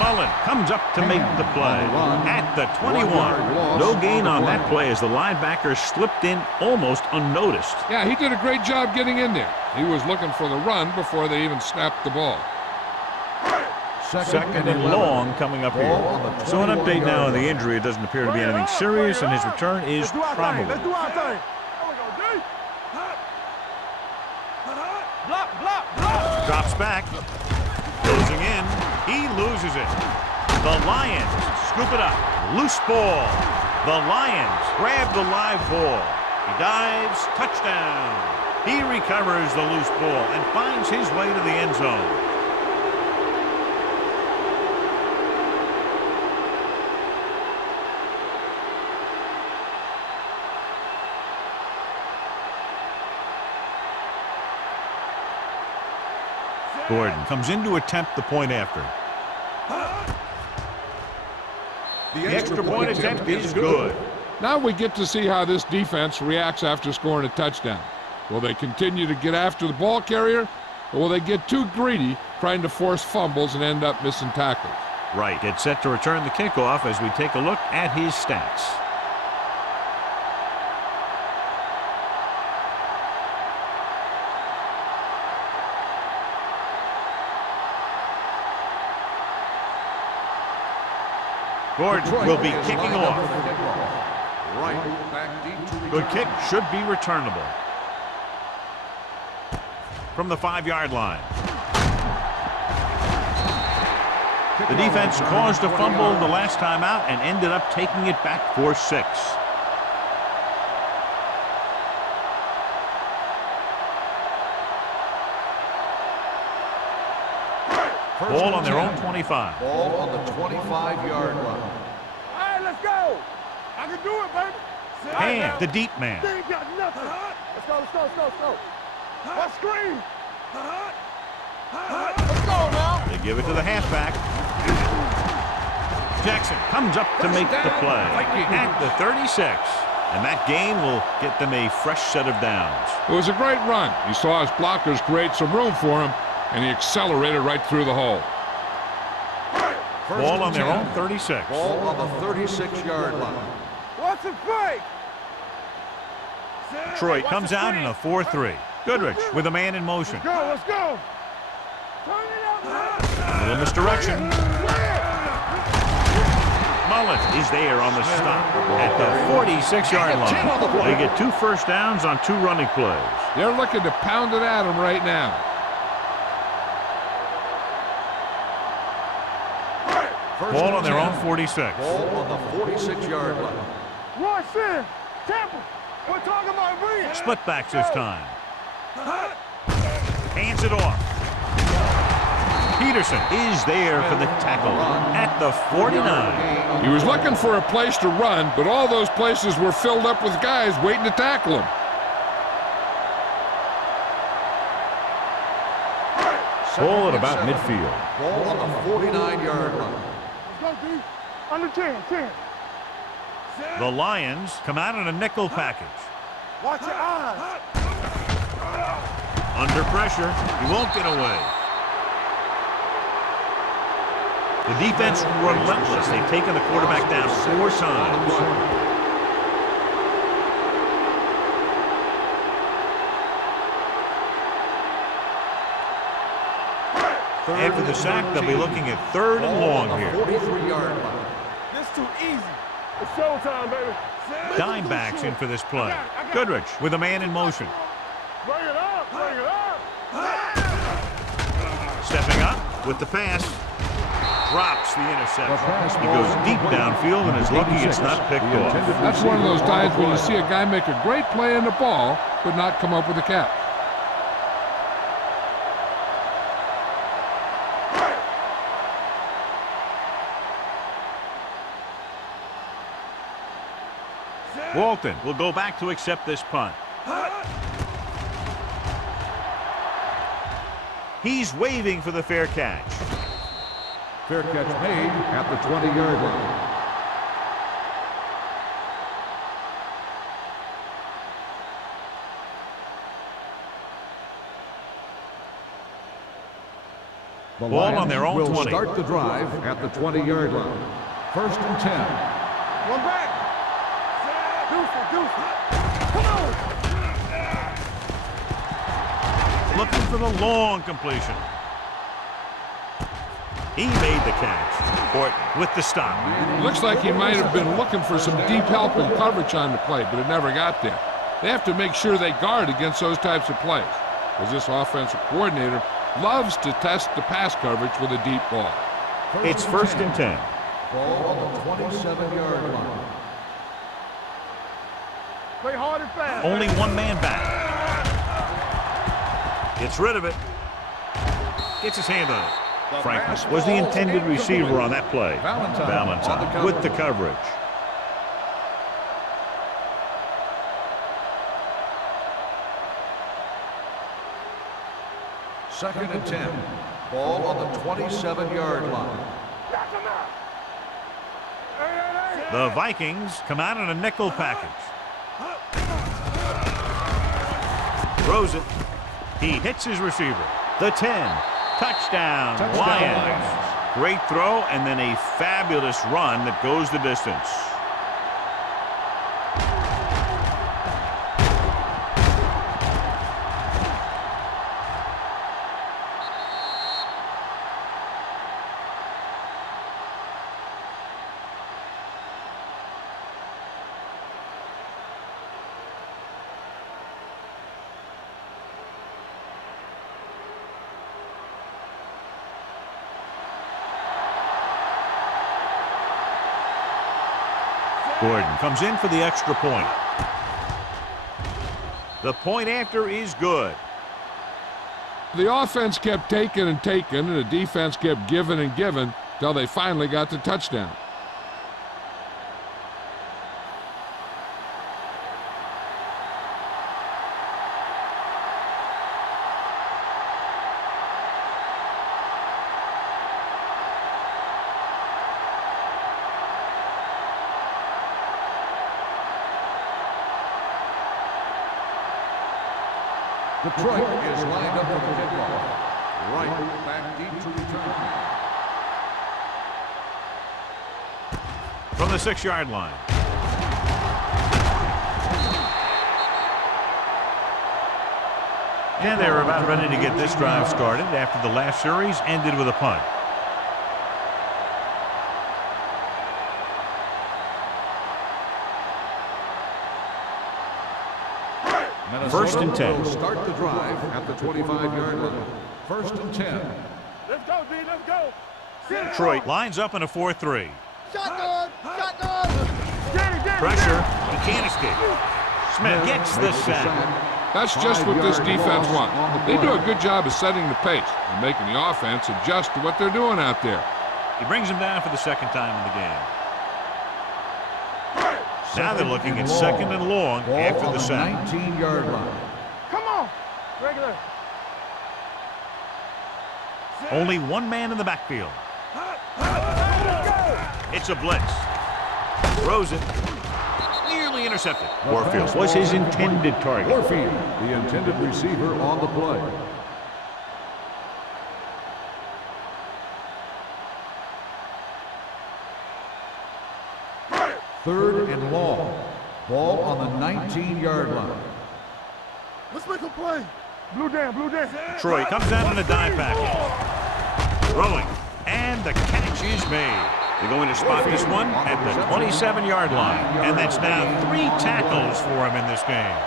Mullen comes up to make the play at the 21. No gain on that play as the linebacker slipped in almost unnoticed. Yeah, he did a great job getting in there. He was looking for the run before they even snapped the ball. Second and long coming up here. So an update now on the injury. It doesn't appear to be anything serious, and his return is probable. Let's do our thing. Block, block, block. Drops back. Closing in. He loses it. The Lions scoop it up. Loose ball. The Lions grab the live ball. He dives. Touchdown. He recovers the loose ball and finds his way to the end zone. Gordon comes in to attempt the point after. The extra point attempt is good. Now we get to see how this defense reacts after scoring a touchdown. Will they continue to get after the ball carrier, or will they get too greedy trying to force fumbles and end up missing tackles? Right, gets set to return the kickoff as we take a look at his stats. Gordon will be kicking off. Good kick, should be returnable. From the 5-yard line. The defense caused a fumble the last time out and ended up taking it back for 6. Ball on their own 25. Ball on the 25-yard line. All right, let's go. I can do it, baby. Hand, the deep man. They ain't got nothing. Let's go, let's go, let's go, let's go. Let's screen. Let's go now. They give it to the halfback. Jackson comes up to make the play at the 36. And that gain will get them a fresh set of downs. It was a great run. He saw his blockers create some room for him, and he accelerated right through the hole. Ball on their own 36. Ball on the 36-yard line. What's the fake? Detroit comes out in a 4-3. Goodrich with a man in motion. Let's go. Turn it up. A little misdirection. Mullet is there on the stop at the 46-yard line. They get 2 first downs on 2 running plays. They're looking to pound it at him right now. Ball on their own 46. Ball on the 46-yard line. Rush in. Temple. We're talking about me. Split backs this time. Hands it off. Peterson is there for the tackle at the 49. He was looking for a place to run, but all those places were filled up with guys waiting to tackle him. Ball at about midfield. Ball on the 49-yard line. Let's go, D. Under 10, 10. The Lions come out in a nickel package. Watch your eyes. Under pressure, he won't get away. The defense relentless. They've taken the quarterback down 4 times. After the sack, they'll be looking at 3rd and long here. 43-yard line. This too easy. It's showtime, baby. Dime backs in for this play. Goodrich with a man in motion. Bring it up, bring it up. Stepping up with the pass. Drops the interception. He goes deep downfield and is lucky it's not picked off. That's one of those times when you see a guy make a great play in the ball, but not come up with a catch. Walton will go back to accept this punt. He's waving for the fair catch. Fair catch made at the 20-yard line. The Ball on their own will 20. Start the drive at the 20-yard line. 1st and 10. One back. Deuce. Come on. Looking for the long completion. He made the catch. Horton with the stop. Looks like he might have been looking for some deep help and coverage on the play, but it never got there. They have to make sure they guard against those types of plays, because this offensive coordinator loves to test the pass coverage with a deep ball. It's 1st and 10. Ball on the 27-yard line. Play hard and fast. Only 1 man back. Gets rid of it. Gets his hand on it. Franklin was the intended receiver on that play. Valentine with the coverage. Second and 10. Ball on the 27-yard line. The Vikings come out in a nickel package. Throws it. He hits his receiver. The 10. Touchdown, Lions. Great throw and then a fabulous run that goes the distance. Gordon comes in for the extra point. The point after is good. The offense kept taking and taking, and the defense kept giving and giving till they finally got the touchdown. Detroit is lined up for the kickoff. Right back deep to return. From the 6-yard line. And they were about ready to get this drive started after the last series ended with a punt. First and 10. Will start the drive at the 25-yard line. First and 10. Let's go, D. Let's go. Detroit lines up in a 4-3. Shotgun. Shotgun. Get it, Pressure. He can't escape. Smith gets the sack. That's just what this defense wants. They do a good job of setting the pace and making the offense adjust to what they're doing out there. He brings him down for the second time in the game. Now they're looking at second and long after the sack. 19-yard line. Come on. Regular. Only one man in the backfield. It's a blitz. Throws it. Nearly intercepted. Warfield was his intended target. Warfield, the intended receiver on the play. Third and long. Ball on the 19-yard line. Let's make a play. Blue down, blue down. Troy comes down in a dive package. Throwing. And the catch is made. They're going to spot this one at the 27-yard line. And that's now 3 tackles for him in this game.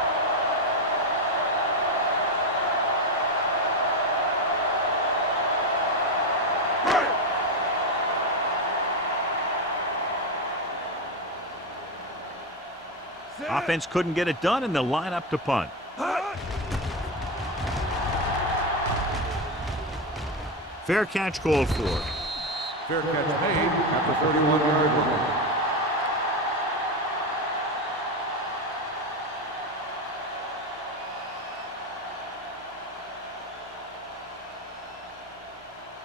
Offense couldn't get it done, and they'll line up to punt. Fair catch called for. Fair catch made at the 31-yard line.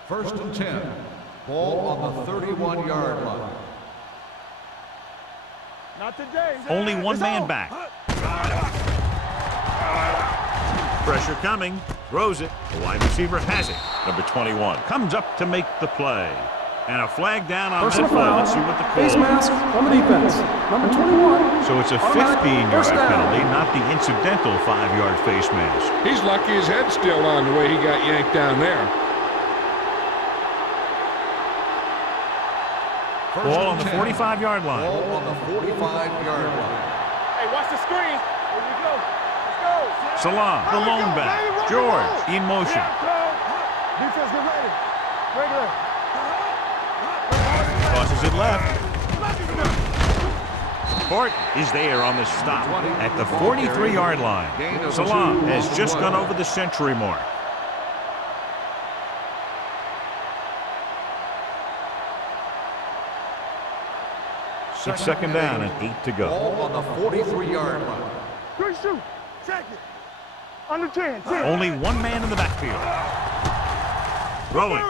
First and 10. Ball on the 31-yard line. Not today. Only one man back. Pressure coming. Throws it. The wide receiver has it. Number 21 comes up to make the play. And a flag down on that play. Let's see what the call Face is. mask on the defense. Number 21. So it's a 15-yard penalty, not the incidental 5-yard face mask. He's lucky his head's still on the way he got yanked down there. Ball on the 45-yard line. Ball on the 45-yard line. Hey, watch the screen. Here we go. Let's go. Salam, the lone back. George in motion. Defense, get ready. Regular. Tosses it left. Horton is there on the stop at the 43-yard line. Salam has just gone over the century mark. It's second down and 8 to go. Ball on the 43-yard line. Good shoot. Check it. Under 10. Only one man in the backfield. Throwing.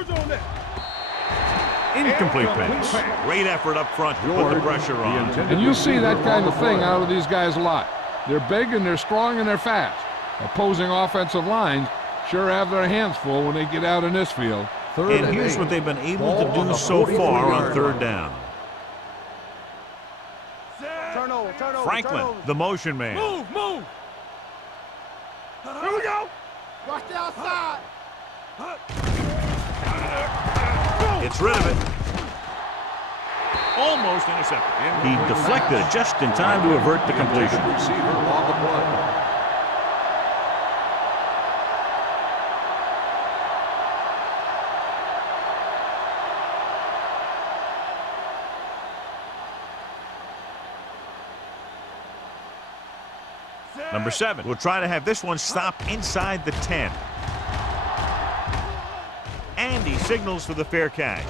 Incomplete pass. Great effort up front to put the pressure on. And you see that kind of thing out of these guys a lot. They're big and they're strong and they're fast. Opposing offensive lines sure have their hands full when they get out in this field. And here's what they've been able to do so far on third down. Turnover, turnover, Franklin, turnover. the motion man. Move. Here we go. Watch the outside. Gets rid of it. Almost intercepted. He deflected it just in time to avert the completion. Receiver on the play. Number 7 will try to have this one stop inside the 10. And he signals for the fair catch.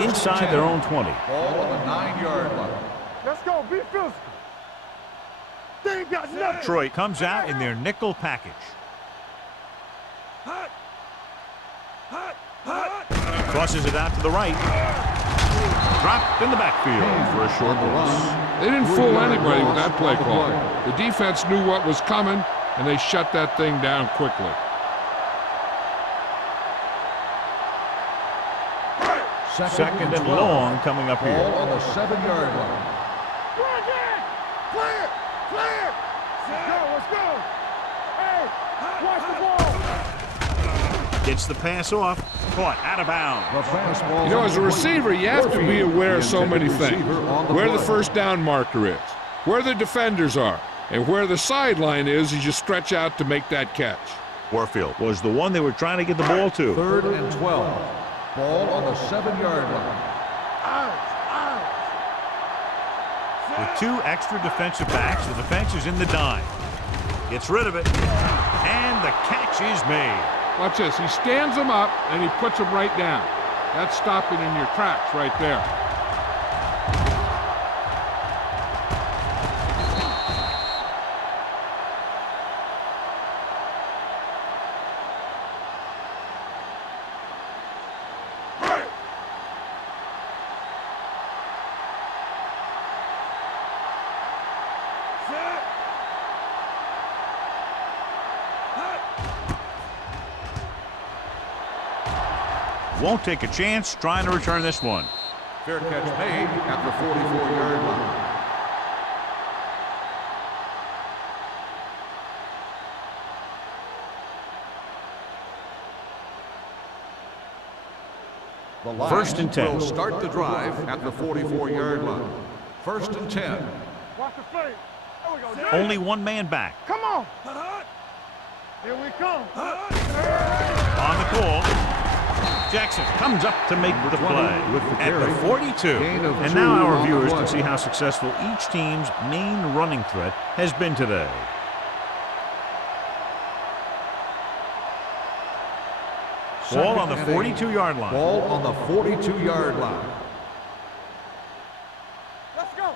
Inside their own 20. Ball on the 9-yard line. Let's go. Be physical. They ain't got nothing. Detroit comes out in their nickel package. Crosses it out to the right. Dropped in the backfield for a short loss. They didn't fool anybody with that play call. The defense knew what was coming, and they shut that thing down quickly. Second and long coming up Ball here. on the 7-yard line. Clear. Clear. Let's go. Hey, watch the ball. Gets the pass off. Caught out of bounds. The fastball. You know, as a receiver, you have to be aware of so many things. Where the first down marker is, where the defenders are, and where the sideline is as you stretch out to make that catch. Warfield was the one they were trying to get the ball to. 3rd and 12. Ball on the 7-yard line. With 2 extra defensive backs, the defense is in the dime. Gets rid of it, and the catch is made. Watch this. He stands them up, and he puts them right down. That's stopping in your tracks right there. Won't take a chance trying to return this one. Fair catch made at the 44-yard line. The Lions 1st and 10. will start the drive at the 44-yard line. 1st and 10. Watch the play. There we go. Only 1 man back. Come on. Here we come. On the call. Jackson comes up to make the play at the 42. And now our viewers can see how successful each team's main running threat has been today. Ball on the 42-yard line. Ball on the 42-yard line. Let's go.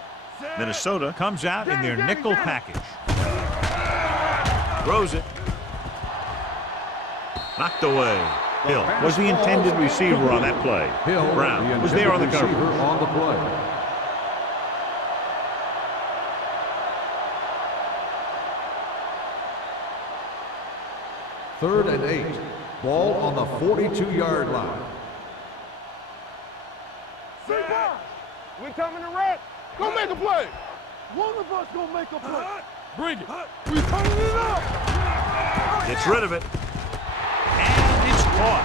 Minnesota comes out in their nickel package. Throws it. Knocked away. Hill was the intended receiver on that play. Hill, Brown was there on the coverage. On the play. Third and 8. Ball on the 42-yard line. We coming to red. Go make a play. One of us gonna make a play. Bring it. We turning it up. Gets rid of it. And it's caught.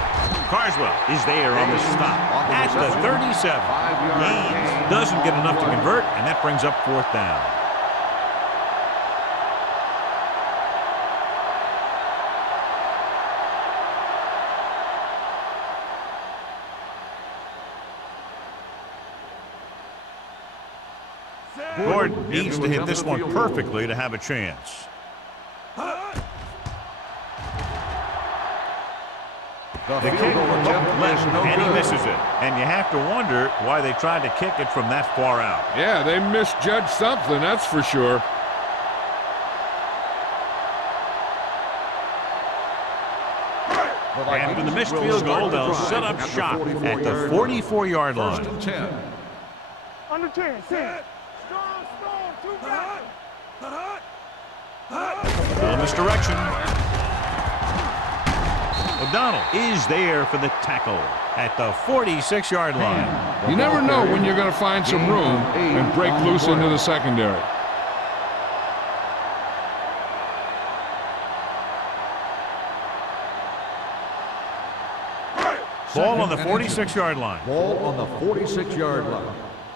Carswell is there on the stop at the 37. Haynes doesn't get enough to convert, and that brings up 4th down. Gordon needs to hit this one perfectly to have a chance. The kick looked left, and he misses it. And you have to wonder why they tried to kick it from that far out. Yeah, they misjudged something, that's for sure. After the missed field goal, they'll set up shop at the 44-yard line. 1st and 10. Under 10. Strong, too fast. Little misdirection. O'Donnell is there for the tackle at the 46-yard line. You never know when you're going to find some room and break loose into the secondary. Ball on the 46-yard line. Ball on the 46-yard line.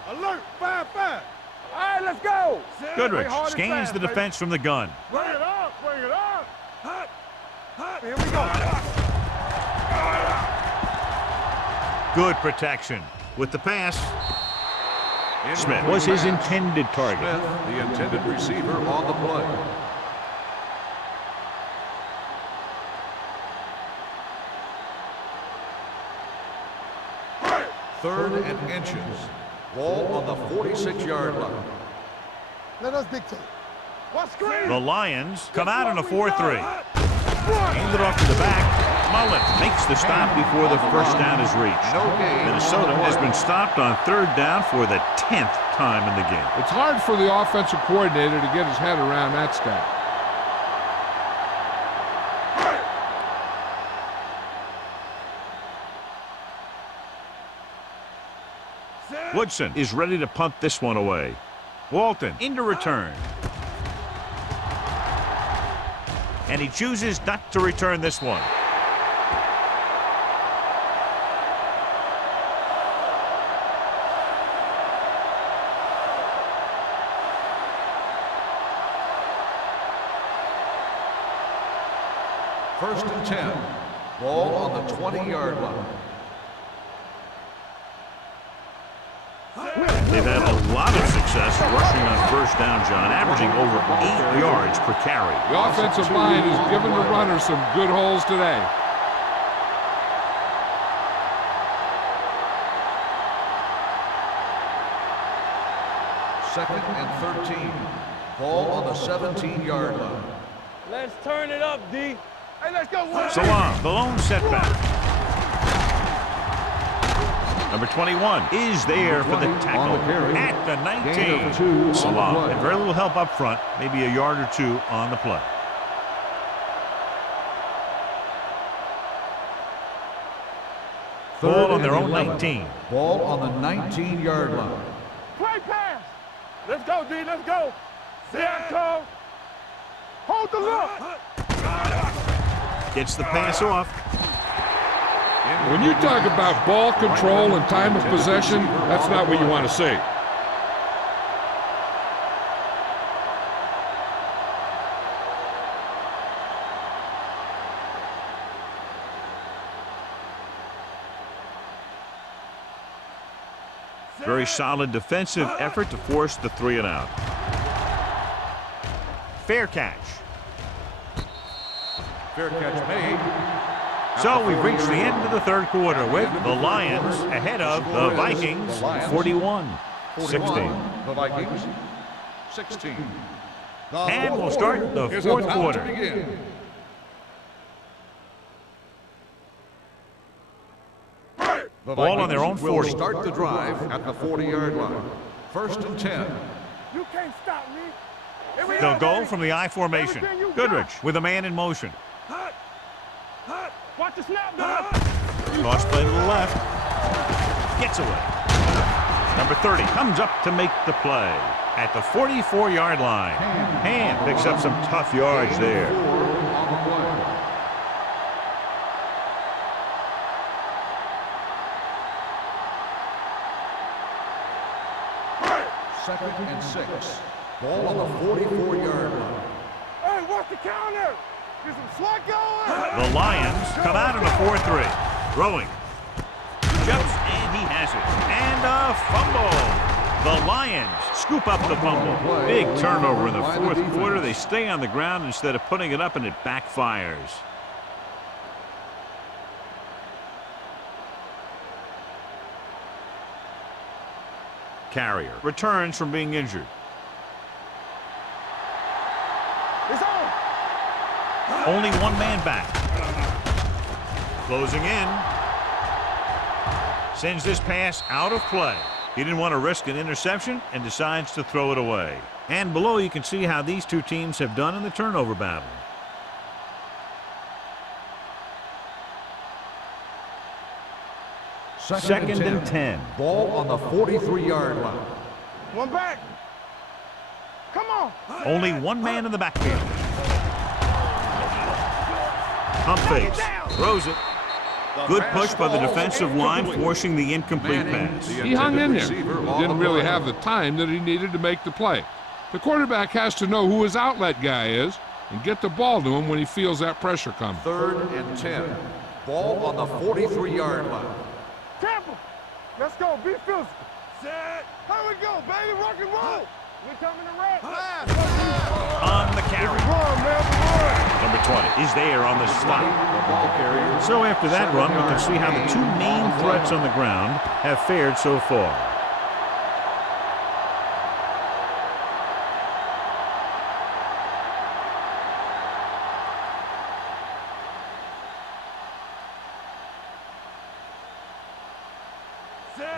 Alert, 5-5. All right, let's go. Goodrich scans the defense from the gun. Bring it up, bring it up. Here we go. Good protection. With the pass, Smith was his intended target. Smith, the intended receiver on the play. Third and inches. Ball on the 46-yard line. Let us dictate. What screen? The Lions come out in a 4-3. Hand it off to the back. Mullins makes the stop before the first down is reached. Minnesota has been stopped on third down for the 10th time in the game. It's hard for the offensive coordinator to get his head around that stat. Woodson is ready to punt this one away. Walton into return. And he chooses not to return this one. First and 10. Ball on the 20-yard line. They've had a lot of success rushing on first down, John, averaging over 8 yards per carry. The offensive line has given the runner some good holes today. Second and 13. Ball on the 17-yard line. Let's turn it up, D. Hey, let's go. Salam, the lone setback. Number 21 is there for the tackle at the 19. Salam had very little help up front, maybe a yard or two on the play. Ball on their own 19. Ball on the 19-yard line. Play pass. Let's go, D. Let's go. There go. Hold the look. Gets the pass off. When you talk about ball control and time of possession, that's not what you want to see. Very solid defensive effort to force the 3 and out. Fair catch. Fair catch made. So we've reached the end of the third quarter with the Lions ahead of the Vikings 41-16. The Vikings 16. And we'll start the fourth quarter. The Ball on their own 40. Will start the drive at the 40-yard line. First and 10. You can't stop me. Here we They'll go baby. from the I formation. Everything you Goodrich with a man in motion. Watch the snap, dog. Toss play to the left. Gets away. Number 30 comes up to make the play at the 44-yard line. Hand picks up some tough yards there. Second and 6. Ball on the 44-yard line. Hey, what's the counter? Get some slot going. The Lions come out in a 4-3. Throwing. Jumps, and he has it. And a fumble. The Lions scoop up the fumble. Big turnover in the fourth quarter. They stay on the ground instead of putting it up, and it backfires. Carrier returns from being injured. It's on. Only one man back. Closing in. Sends this pass out of play. He didn't want to risk an interception and decides to throw it away. And below you can see how these two teams have done in the turnover battle. Second and 10. Ball on the 43-yard line. One back. Come on. Only one man in the backfield. Pump fakes. Throws it. Good push by the defensive line, forcing the incomplete pass. He hung in there. He didn't really have the time that he needed to make the play. The quarterback has to know who his outlet guy is and get the ball to him when he feels that pressure coming. 3rd and 10. Ball on the 43-yard line. Temple. Let's go. Be physical. Set. Here we go, baby. Rock and roll. We coming to rap. On the carry. Run, man. Run. Number 20 is there on the stop. Ball carrier. So after that run, we can see how the two main threats on the ground have fared so far.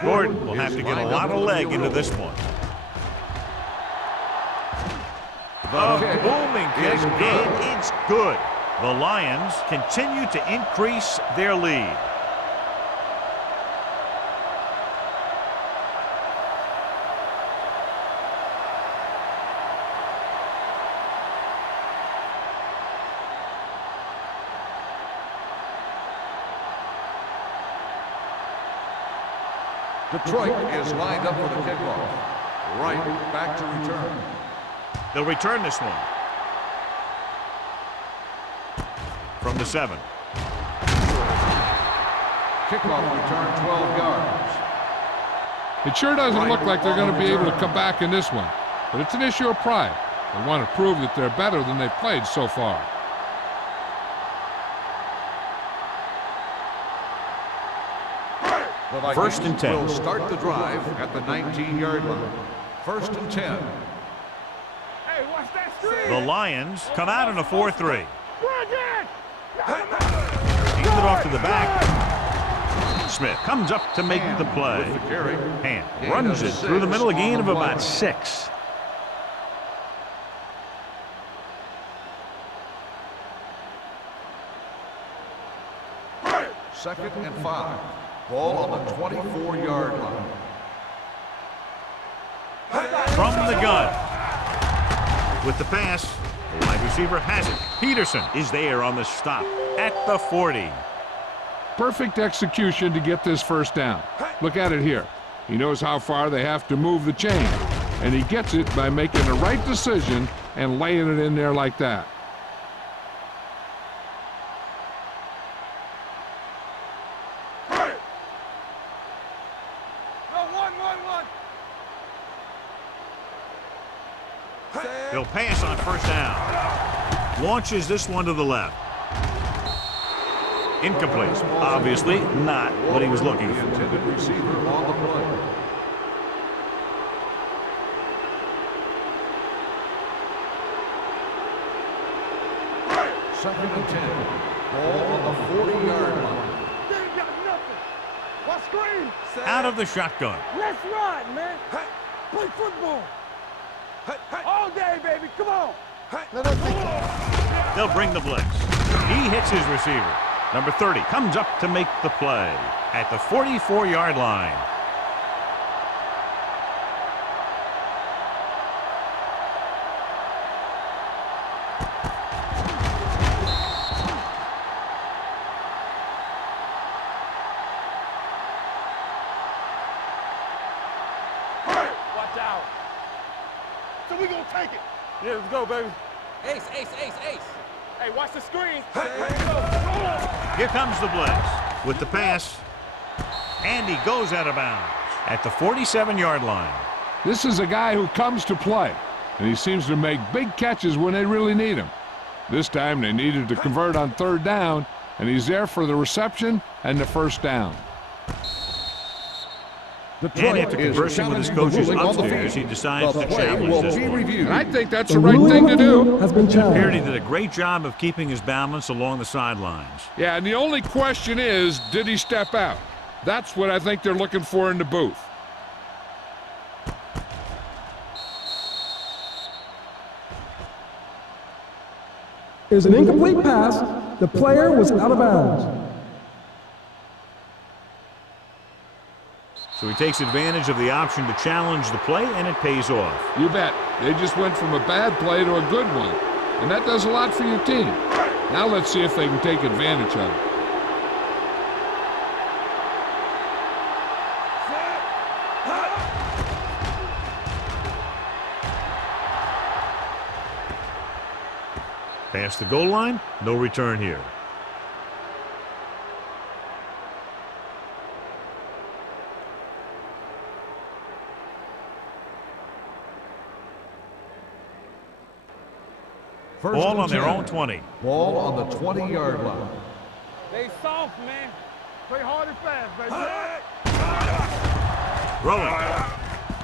Gordon will have to get a lot of leg into this one. A booming kick, and it's good. The Lions continue to increase their lead. Detroit is lined up for the kickoff. Right back to return. They'll return this one. From the 7. Kickoff return 12 yards. It sure doesn't look like they're going to be able to come back in this one, but it's an issue of pride. They want to prove that they're better than they've played so far. The Vikings 1st and 10. will start the drive at the 19-yard line. 1st and 10. Hey, watch that screen. The Lions come out in a 4-3. Run again. Hands it off to the back. Smith comes up to make the play. With the carry. And runs it through the middle, a gain of about 6. Second and 5. Ball on the 24-yard line. From the gun. With the pass, the wide receiver has it. Peterson is there on the stop at the 40. Perfect execution to get this first down. Look at it here. He knows how far they have to move the chain, and he gets it by making the right decision and laying it in there like that. He'll pass on first down. Launches this one to the left. Incomplete. Obviously not what he was looking for. Intended receiver on the play. Second and 10. Ball on the 40-yard line. They ain't got nothing. What screen? Out of the shotgun. Let's ride, man. Play football. All day, baby. Come on. Let us think. They'll bring the blitz. He hits his receiver. Number 30 comes up to make the play at the 44-yard line. Watch out. So we gonna take it. Yeah, let's go, baby. Ace, ace, ace, ace. Hey, watch the screen. Here comes the blitz with the pass, and he goes out of bounds at the 47-yard line. This is a guy who comes to play, and he seems to make big catches when they really need him. This time they needed to convert on 3rd down, and he's there for the reception and the first down. And after conversing with his coaches upstairs, he decides to challenge this one. And I think that's the right thing to do. Has been Appeared he challenged. did a great job of keeping his balance along the sidelines. Yeah, and the only question is, did he step out? That's what I think they're looking for in the booth. Is an incomplete pass. The player was out of bounds. So he takes advantage of the option to challenge the play, and it pays off. You bet. They just went from a bad play to a good one, and that does a lot for your team. Now let's see if they can take advantage of it. Past the goal line, no return here. Ball on their own 20. Ball on the 20-yard line. They soft, man. Play hard and fast, baby. Rolling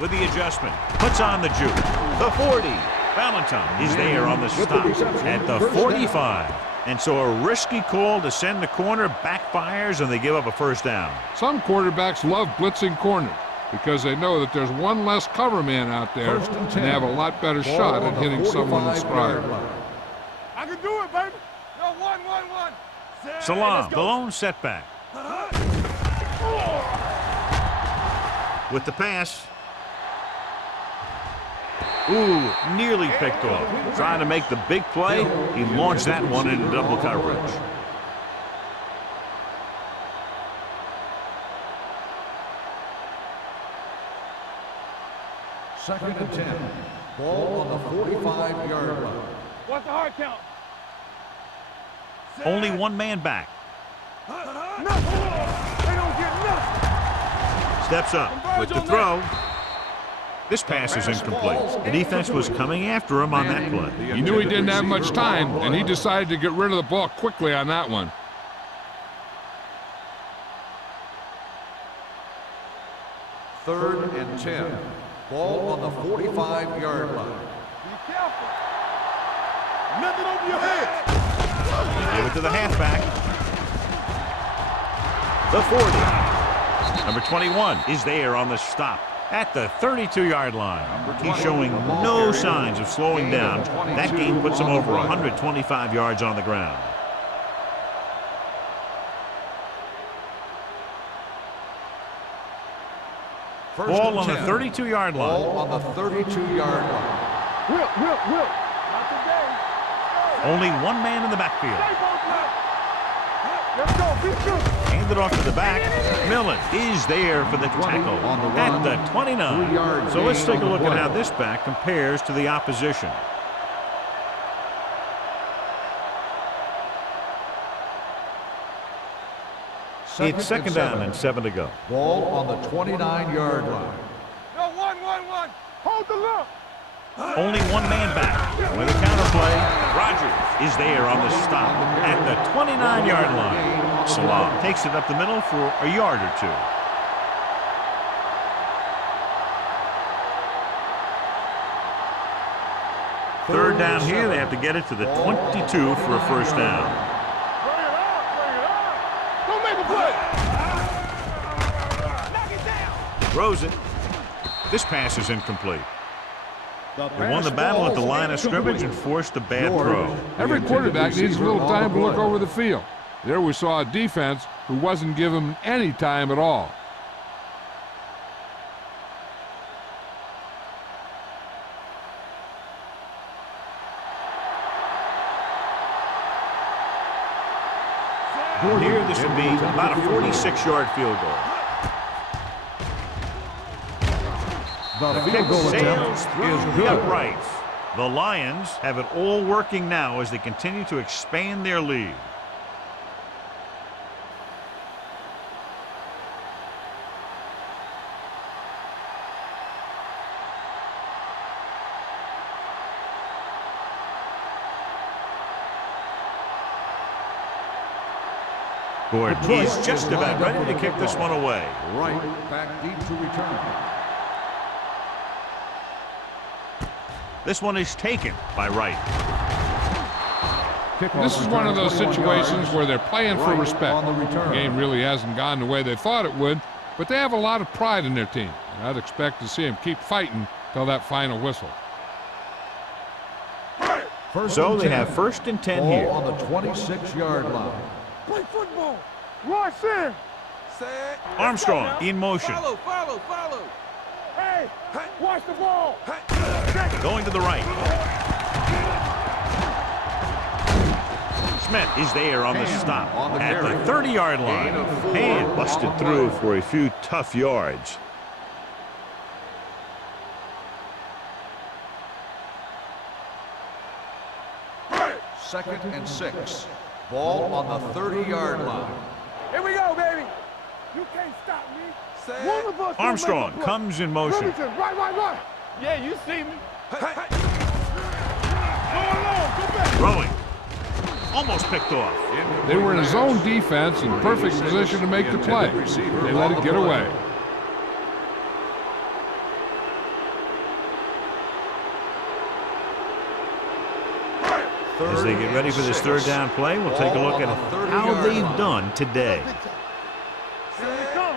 with the adjustment. Puts on the juke. The 40. Valentine is there on the stop at the 45. And so a risky call to send the corner backfires, and they give up a first down. Some quarterbacks love blitzing corners because they know that there's one less cover man out there, and they have a lot better shot at hitting someone in stride. I can do it, baby. Yo, one. Salam, the lone setback. With the pass. Ooh, nearly picked off. Trying to make the big play. He launched that one into double coverage. Second and 10. Ball on the 45-yard line. What's the hard count? Only one man back. Nothing. They don't get nothing. Steps up with the throw. This pass is incomplete. The defense was coming after him on that play. He knew he didn't have much time, and he decided to get rid of the ball quickly on that one. Third and 10. Ball on the 45-yard line. Be careful. Nothing over your head. Give it to the halfback. The 40. Number 21 is there on the stop at the 32-yard line. He's showing no signs of slowing down. That game puts him over 125 yards on the ground. Ball on the 32-yard line. Ball on the 32-yard line. Will. Not today. Only one man in the backfield. Let's go. Be good. Handed off to the back. Millen is there for the tackle at the 29. So let's take a look at how this back compares to the opposition. It's second down and 7 to go. Ball on the 29-yard line. No, one. Hold the look. Only one man back. With a counterplay, Rogers is there on the stop at the 29-yard line. Salam takes it up the middle for a yard or two. Third down here, they have to get it to the 22 for a first down. Bring it on. Don't make a play. Knock it down. Throws it. This pass is incomplete. They won the battle at the line of scrimmage and forced a bad throw. Every quarterback needs a little time to look over the field. There we saw a defense who wasn't given any time at all. Here, this would be about a 46-yard field goal. The field goal attempt Sails through is the good. uprights. The Lions have it all working now as they continue to expand their lead. Gordon is just about ready to kick this one away. Right back deep to return. This one is taken by Wright. This is one of those situations where they're playing for respect. On the return. The game really hasn't gone the way they thought it would, but they have a lot of pride in their team. And I'd expect to see them keep fighting till that final whistle. So they have first and 10 here. Ball on the 26-yard line. Play football. Rush in. Set. Armstrong in motion. Follow. Hey, watch the ball. Going to the right. Smith is there on the stop at the 30-yard line. And busted through for a few tough yards. 2nd and 6. Ball on the 30-yard line. Here we go, baby. You can't stop me. Set. One of us will Armstrong make a play. comes in motion. Remington, right. Yeah, you see me. Hey. Go along, go back. Throwing. Almost picked off. They were in a zone defense in perfect position to make the play. They let it get away. As they get ready for this third down play, we'll take a look at how they've done today. Here we come.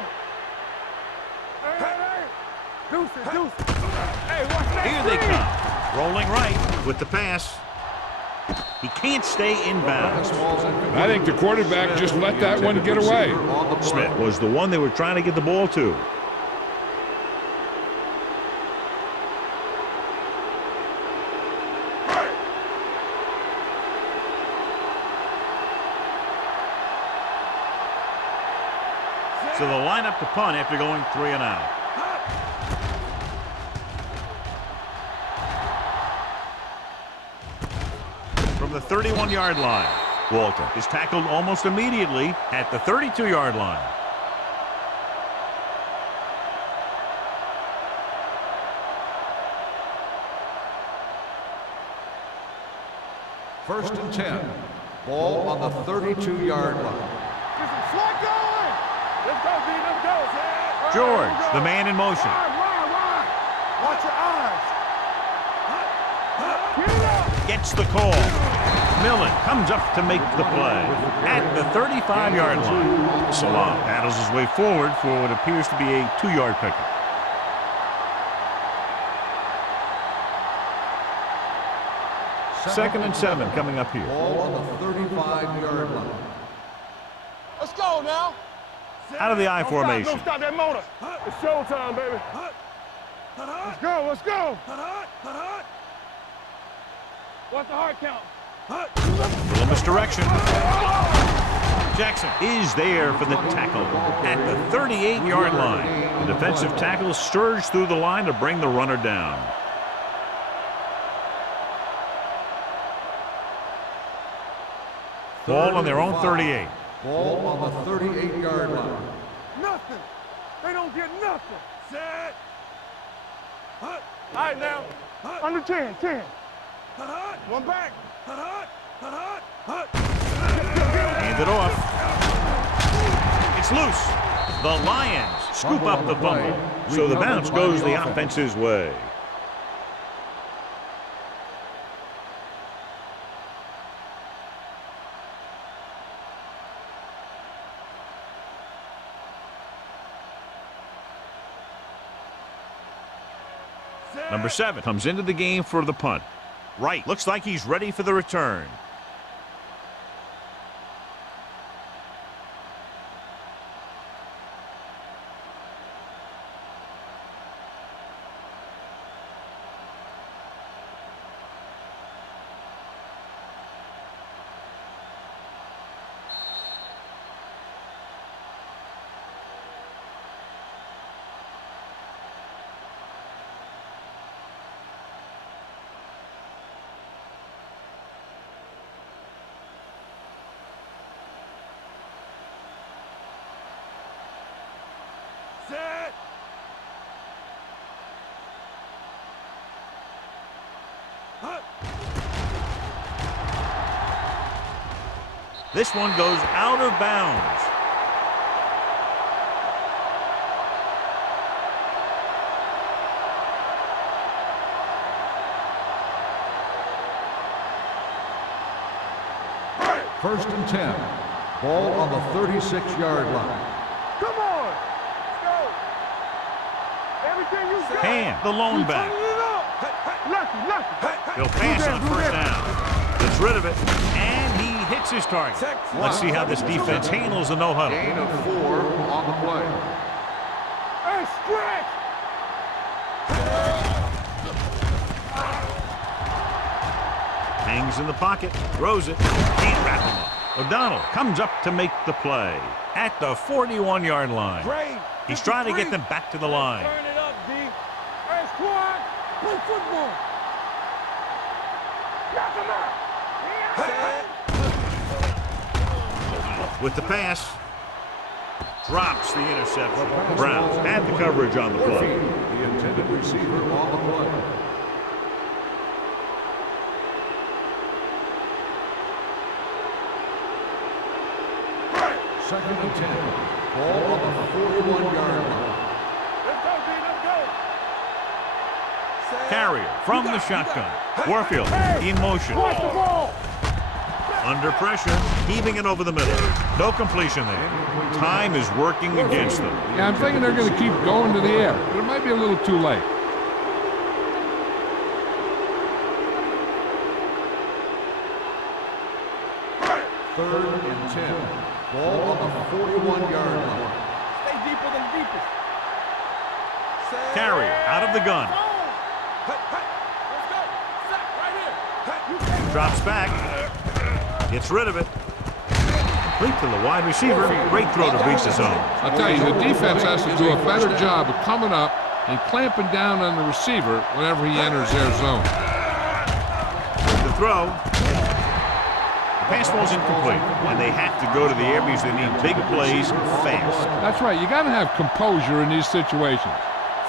Hey. Deuce. Hey, watch that. Here they screen. come. Rolling right with the pass. He can't stay inbounds. I think the quarterback just let that one get away. Smith was the one they were trying to get the ball to. So they'll line up to punt after going 3 and out. From the 31-yard line, Walter is tackled almost immediately at the 32-yard line. First and 10. Ball on the 32-yard line. Listen, slide going. Let's go, D. Let's go. George, the man in motion. Wide. Watch your eyes. Get it up. Gets the call. Millen comes up to make the play at the 35-yard line. Salah battles his way forward for what appears to be a 2-yard pickup. Second and 7 coming up here. Ball on the 35-yard line. Let's go now. Out of the I Don't formation. stop that motor. It's showtime, baby. Let's go. What's the hard count? Little misdirection. Jackson is there for the tackle at the 38-yard line. The defensive tackle surged through the line to bring the runner down. Ball on their own 38. Ball on the 38-yard line. Nothing. They don't get nothing. Set. All right, now. Under 10. One back. Hand it off. It's loose. The Lions scoop up the fumble. So the bounce goes the offense's way. Number 7 comes into the game for the punt. Right, looks like he's ready for the return. Set. This one goes out of bounds. First and 10. Ball on the 36-yard line. Come on. Let's go. Everything you got. Hand, the lone back. Turn it up. Lucky. He'll pass on first down. Gets rid of it, and he hits his target. Let's see how this defense handles the no-huddle. Gain of 4 on the play. Hey, stretch. Hangs in the pocket, throws it, can't wrap him up. O'Donnell comes up to make the play at the 41-yard line. Great. He's trying to get them back to the line. Turn it up, D. Hey, squad. Play football. Knock him out. With the pass. Drops the interception. Browns had the coverage on the play. The intended receiver on the play. Second and 10. Ball on the 41-yard line. Let's go, D. Let's go. Carrier from the shotgun. Warfield in motion. Watch the ball. Under pressure, heaving it over the middle. No completion there. Time is working against them. Yeah, I'm thinking they're going to keep going to the air, but it might be a little too late. Third and 10. Ball on the 41-yard line. Stay deeper than deepest. Carrier out of the gun. Let's go. Sack right here. Drops back. Gets rid of it. Complete to the wide receiver. Great throw to reach the zone. I'll tell you, the defense has to do a better job of coming up and clamping down on the receiver whenever he enters their zone. The throw. The pass falls incomplete, and they have to go to the air because they need big plays fast. That's right. You got to have composure in these situations.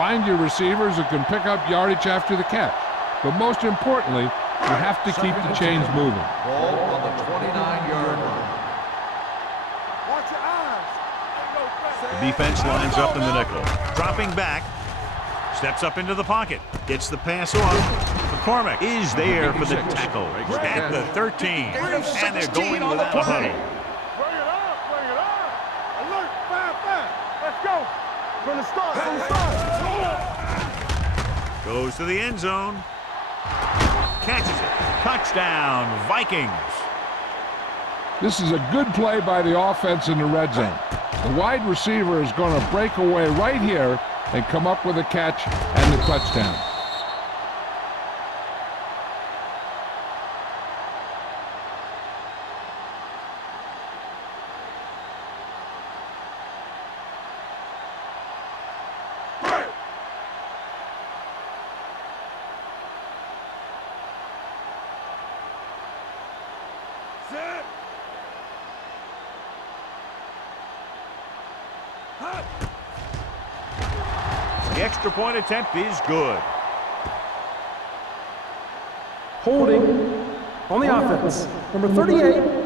Find your receivers who can pick up yardage after the catch. But most importantly, you have to keep the chains moving. Ball on the 29-yard line. Watch your eyes. Ain't no threat. The defense lines up in the nickel. Dropping back. Steps up into the pocket. Gets the pass off. McCormick is there for the tackle. At the 13. And they're going without a huddle. Bring it up. Bring it up. Alert. 5-5. Let's go. From the start. From the start. Goes to the end zone. Catches it. Touchdown, Vikings. This is a good play by the offense in the red zone. The wide receiver is going to break away right here and come up with a catch and the touchdown. Set. Hut. The extra point attempt is good. Holding on the offense. Number 38.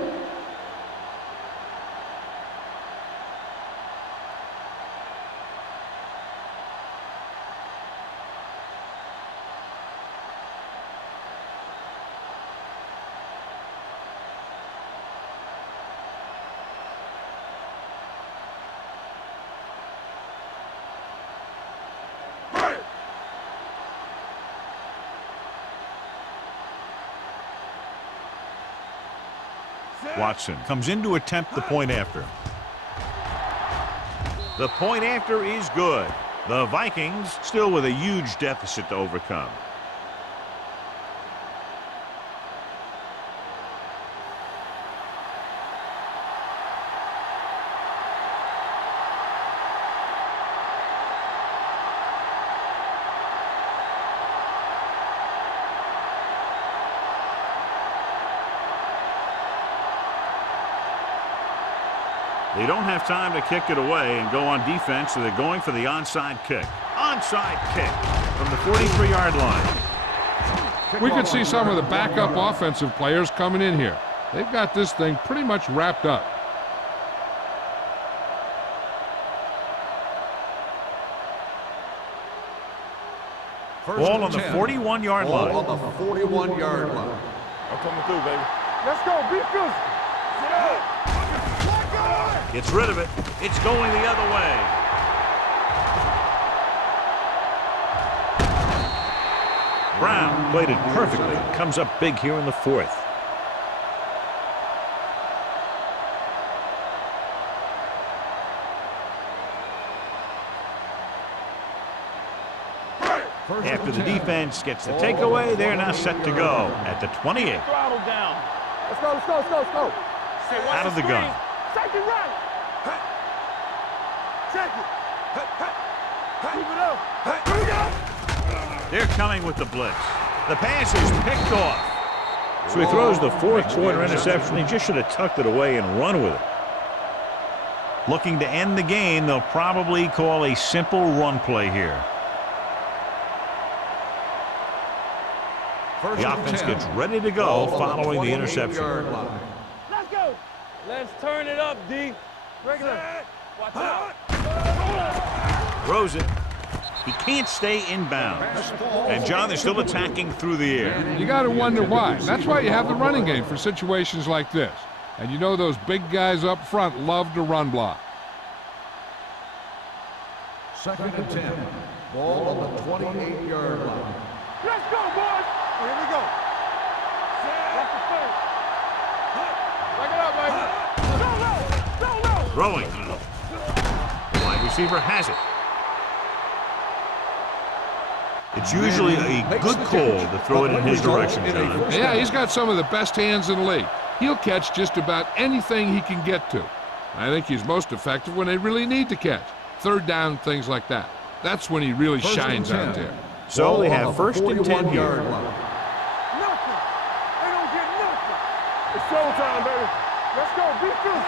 Watson comes in to attempt the point after. The point after is good. The Vikings still with a huge deficit to overcome. They don't have time to kick it away and go on defense, so they're going for the onside kick. Onside kick from the 43-yard line. We could see some of the backup offensive players coming in here. They've got this thing pretty much wrapped up. Ball on the 41-yard line. Ball on the 41-yard line. I'm coming through, baby. Let's go. Be physical. Sit up. Gets rid of it. It's going the other way. Brown played it perfectly. Comes up big here in the fourth. After the defense gets the takeaway, they're now set to go at the 28. Throttle down. Let's go. Let's go. Let's go. Let's go. Out of the gun. Take it right. Check it. Keep it up. Here we go. They're coming with the blitz. The pass is picked off. So he throws the fourth quarter interception. He just should have tucked it away and run with it. Looking to end the game, they'll probably call a simple run play here. The offense gets ready to go following the interception. Let's go. Let's turn it up, D. Regular. Watch out. Throws it. He can't stay inbounds. And, John, they're still attacking through the air. You got to wonder why. That's why you have the running game for situations like this. And you know those big guys up front love to run block. 2nd and 10. Ball on the 28-yard line. Let's go, boys. Here we go. That's the first. Back it up, baby. Go low. Go low. Throwing. The wide receiver has it. It's usually a good call to throw it in his direction, John. Yeah, he's got some of the best hands in the league. He'll catch just about anything he can get to. I think he's most effective when they really need to catch. 3rd down, things like that. That's when he really shines out there. So they have 1st and 10 here. Nothing. They don't get nothing. It's showtime, baby. Let's go. Be through.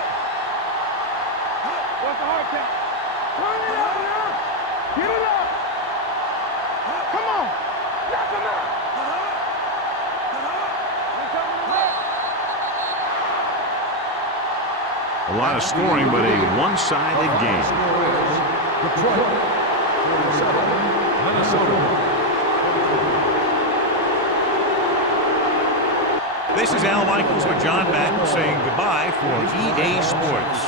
What's the hard count? Turn it up now. Get it up. Come on. Knock him out. A lot of scoring, but a one-sided game. Detroit, 47, Minnesota. This is Al Michaels with John Madden saying goodbye for EA Sports.